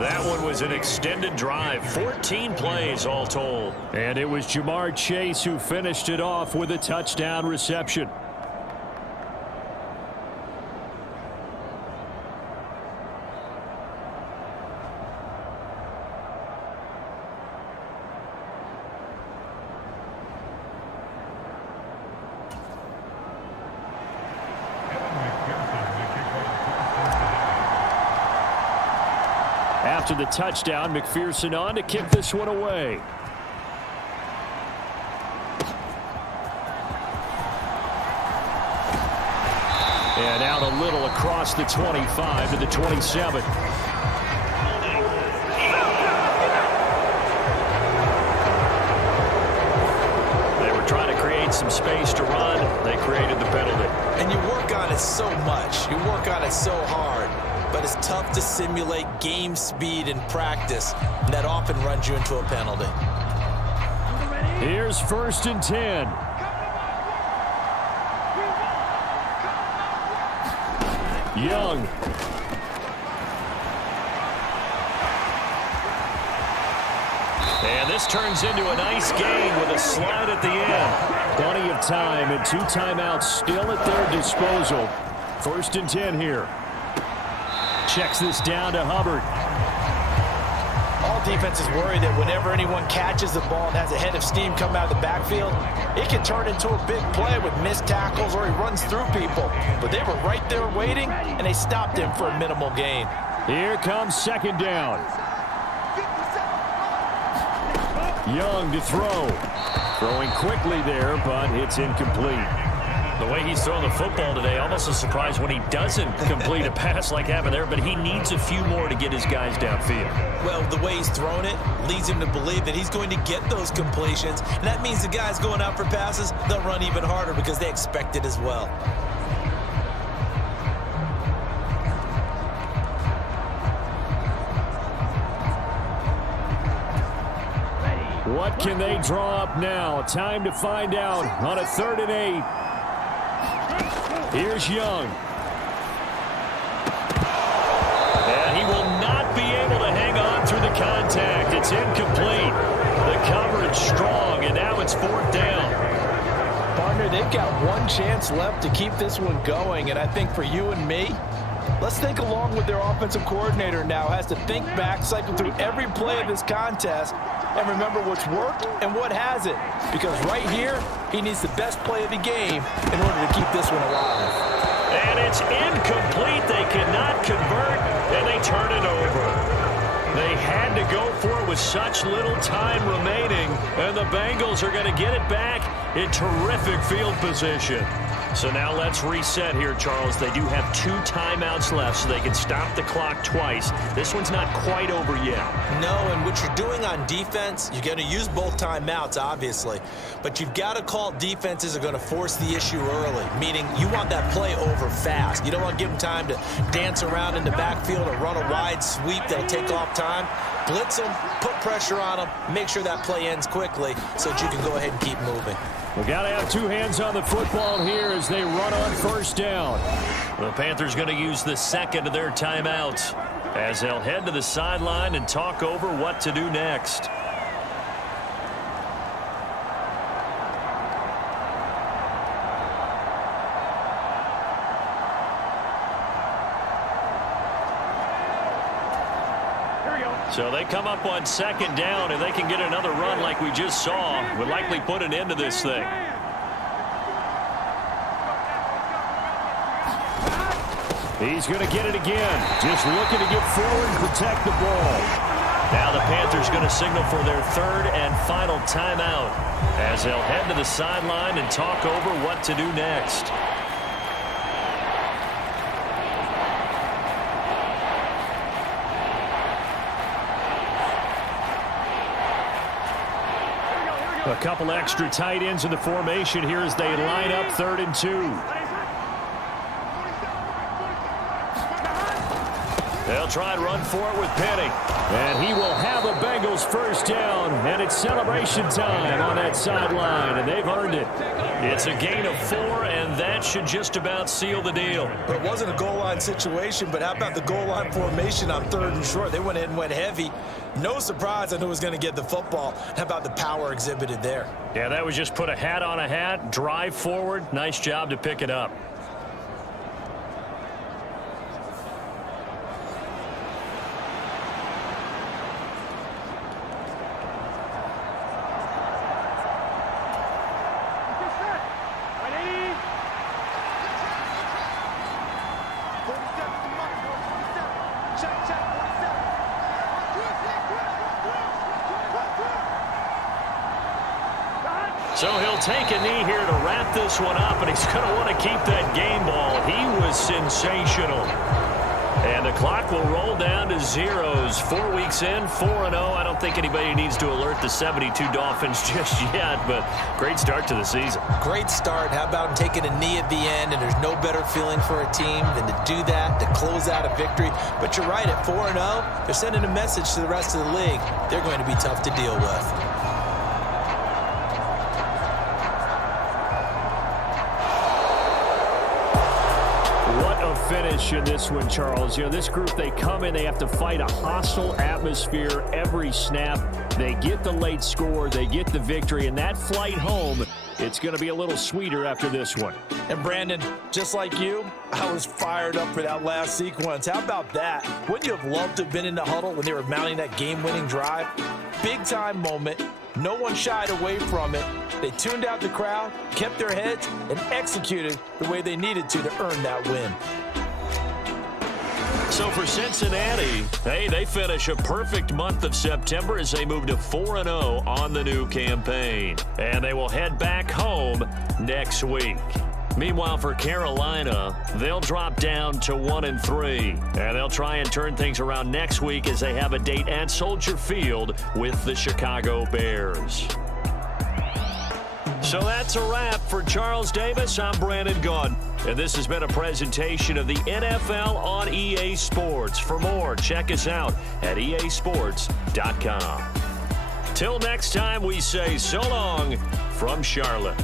That one was an extended drive, 14 plays all told. And it was Jamar Chase who finished it off with a touchdown reception. After the touchdown, McPherson on to kick this one away. And out a little across the 25 to the 27. They were trying to create some space to run. They created the penalty. And you work on it so much. You work on it so hard. But it's tough to simulate game speed in practice. And that often runs you into a penalty. Here's 1st and 10. Young. And this turns into a nice gain with a slide at the end. Plenty of time and 2 timeouts still at their disposal. 1st and 10 here. Checks this down to Hubbard. All defenses worry that whenever anyone catches the ball and has a head of steam come out of the backfield, it can turn into a big play with missed tackles or he runs through people. But they were right there waiting, and they stopped him for a minimal gain. Here comes 2nd down. Young to throw. Throwing quickly there, but it's incomplete. The way he's throwing the football today, almost a surprise when he doesn't complete a pass like happened there, but he needs a few more to get his guys downfield. Well, the way he's thrown it leads him to believe that he's going to get those completions, and that means the guys going out for passes, they'll run even harder because they expect it as well. What can they draw up now? Time to find out on a 3rd and 8. Here's Young. And he will not be able to hang on through the contact. It's incomplete. The coverage strong, and now it's 4th down. Partner, they've got one chance left to keep this one going, and I think for you and me, let's think along with their offensive coordinator now. Has to think back, cycle through every play of this contest, and remember what's worked and what hasn't. Because right here, he needs the best play of the game in order to keep this one alive. And it's incomplete. They cannot convert, and they turn it over. They had to go for it with such little time remaining, and the Bengals are going to get it back in terrific field position. So now let's reset here, Charles. They do have 2 timeouts left, so they can stop the clock twice. This one's not quite over yet. No, and what you're doing on defense, you're going to use both timeouts, obviously. But you've got to call defenses are going to force the issue early, meaning you want that play over fast. You don't want to give them time to dance around in the backfield or run a wide sweep. They'll take off time. Blitz them, put pressure on them, make sure that play ends quickly so that you can go ahead and keep moving. We've got to have 2 hands on the football here as they run on 1st down. The Panthers going to use the 2nd of their timeouts as they'll head to the sideline and talk over what to do next. So they come up on 2nd down, and they can get another run like we just saw. Would likely put an end to this thing. He's going to get it again. Just looking to get forward and protect the ball. Now the Panthers going to signal for their 3rd and final timeout as they'll head to the sideline and talk over what to do next. A couple extra tight ends in the formation here as they line up 3rd and 2. They'll try and run for it with Penny. And he will have a Bengals 1st down, and it's celebration time on that sideline, and they've earned it. It's a gain of 4, and that should just about seal the deal. It wasn't a goal line situation, but how about the goal line formation on 3rd and short? They went in and went heavy. No surprise on who was going to get the football. How about the power exhibited there? Yeah, that was just put a hat on a hat, drive forward. Nice job to pick it up. So he'll take a knee here to wrap this one up, and he's going to want to keep that game ball. He was sensational. And the clock will roll down to zeros. 4 weeks in, 4-0. I don't think anybody needs to alert the 72 Dolphins just yet, but great start to the season. Great start. How about taking a knee at the end, and there's no better feeling for a team than to do that, to close out a victory. But you're right, at 4-0, they're sending a message to the rest of the league. They're going to be tough to deal with. Finish in this one, Charles. You know, this group, they come in, they have to fight a hostile atmosphere every snap. They get the late score, they get the victory, and that flight home, it's going to be a little sweeter after this one. And Brandon, just like you, I was fired up for that last sequence. How about that? Wouldn't you have loved to have been in the huddle when they were mounting that game-winning drive? Big-time moment. No one shied away from it. They tuned out the crowd, kept their heads, and executed the way they needed to earn that win. So for Cincinnati, hey, they finish a perfect month of September as they move to 4-0 on the new campaign. And they will head back home next week. Meanwhile, for Carolina, they'll drop down to 1-3. And they'll try and turn things around next week as they have a date at Soldier Field with the Chicago Bears. So that's a wrap. For Charles Davis, I'm Brandon Gaudin. And this has been a presentation of the NFL on EA Sports. For more, check us out at easports.com. Till next time, we say so long from Charlotte.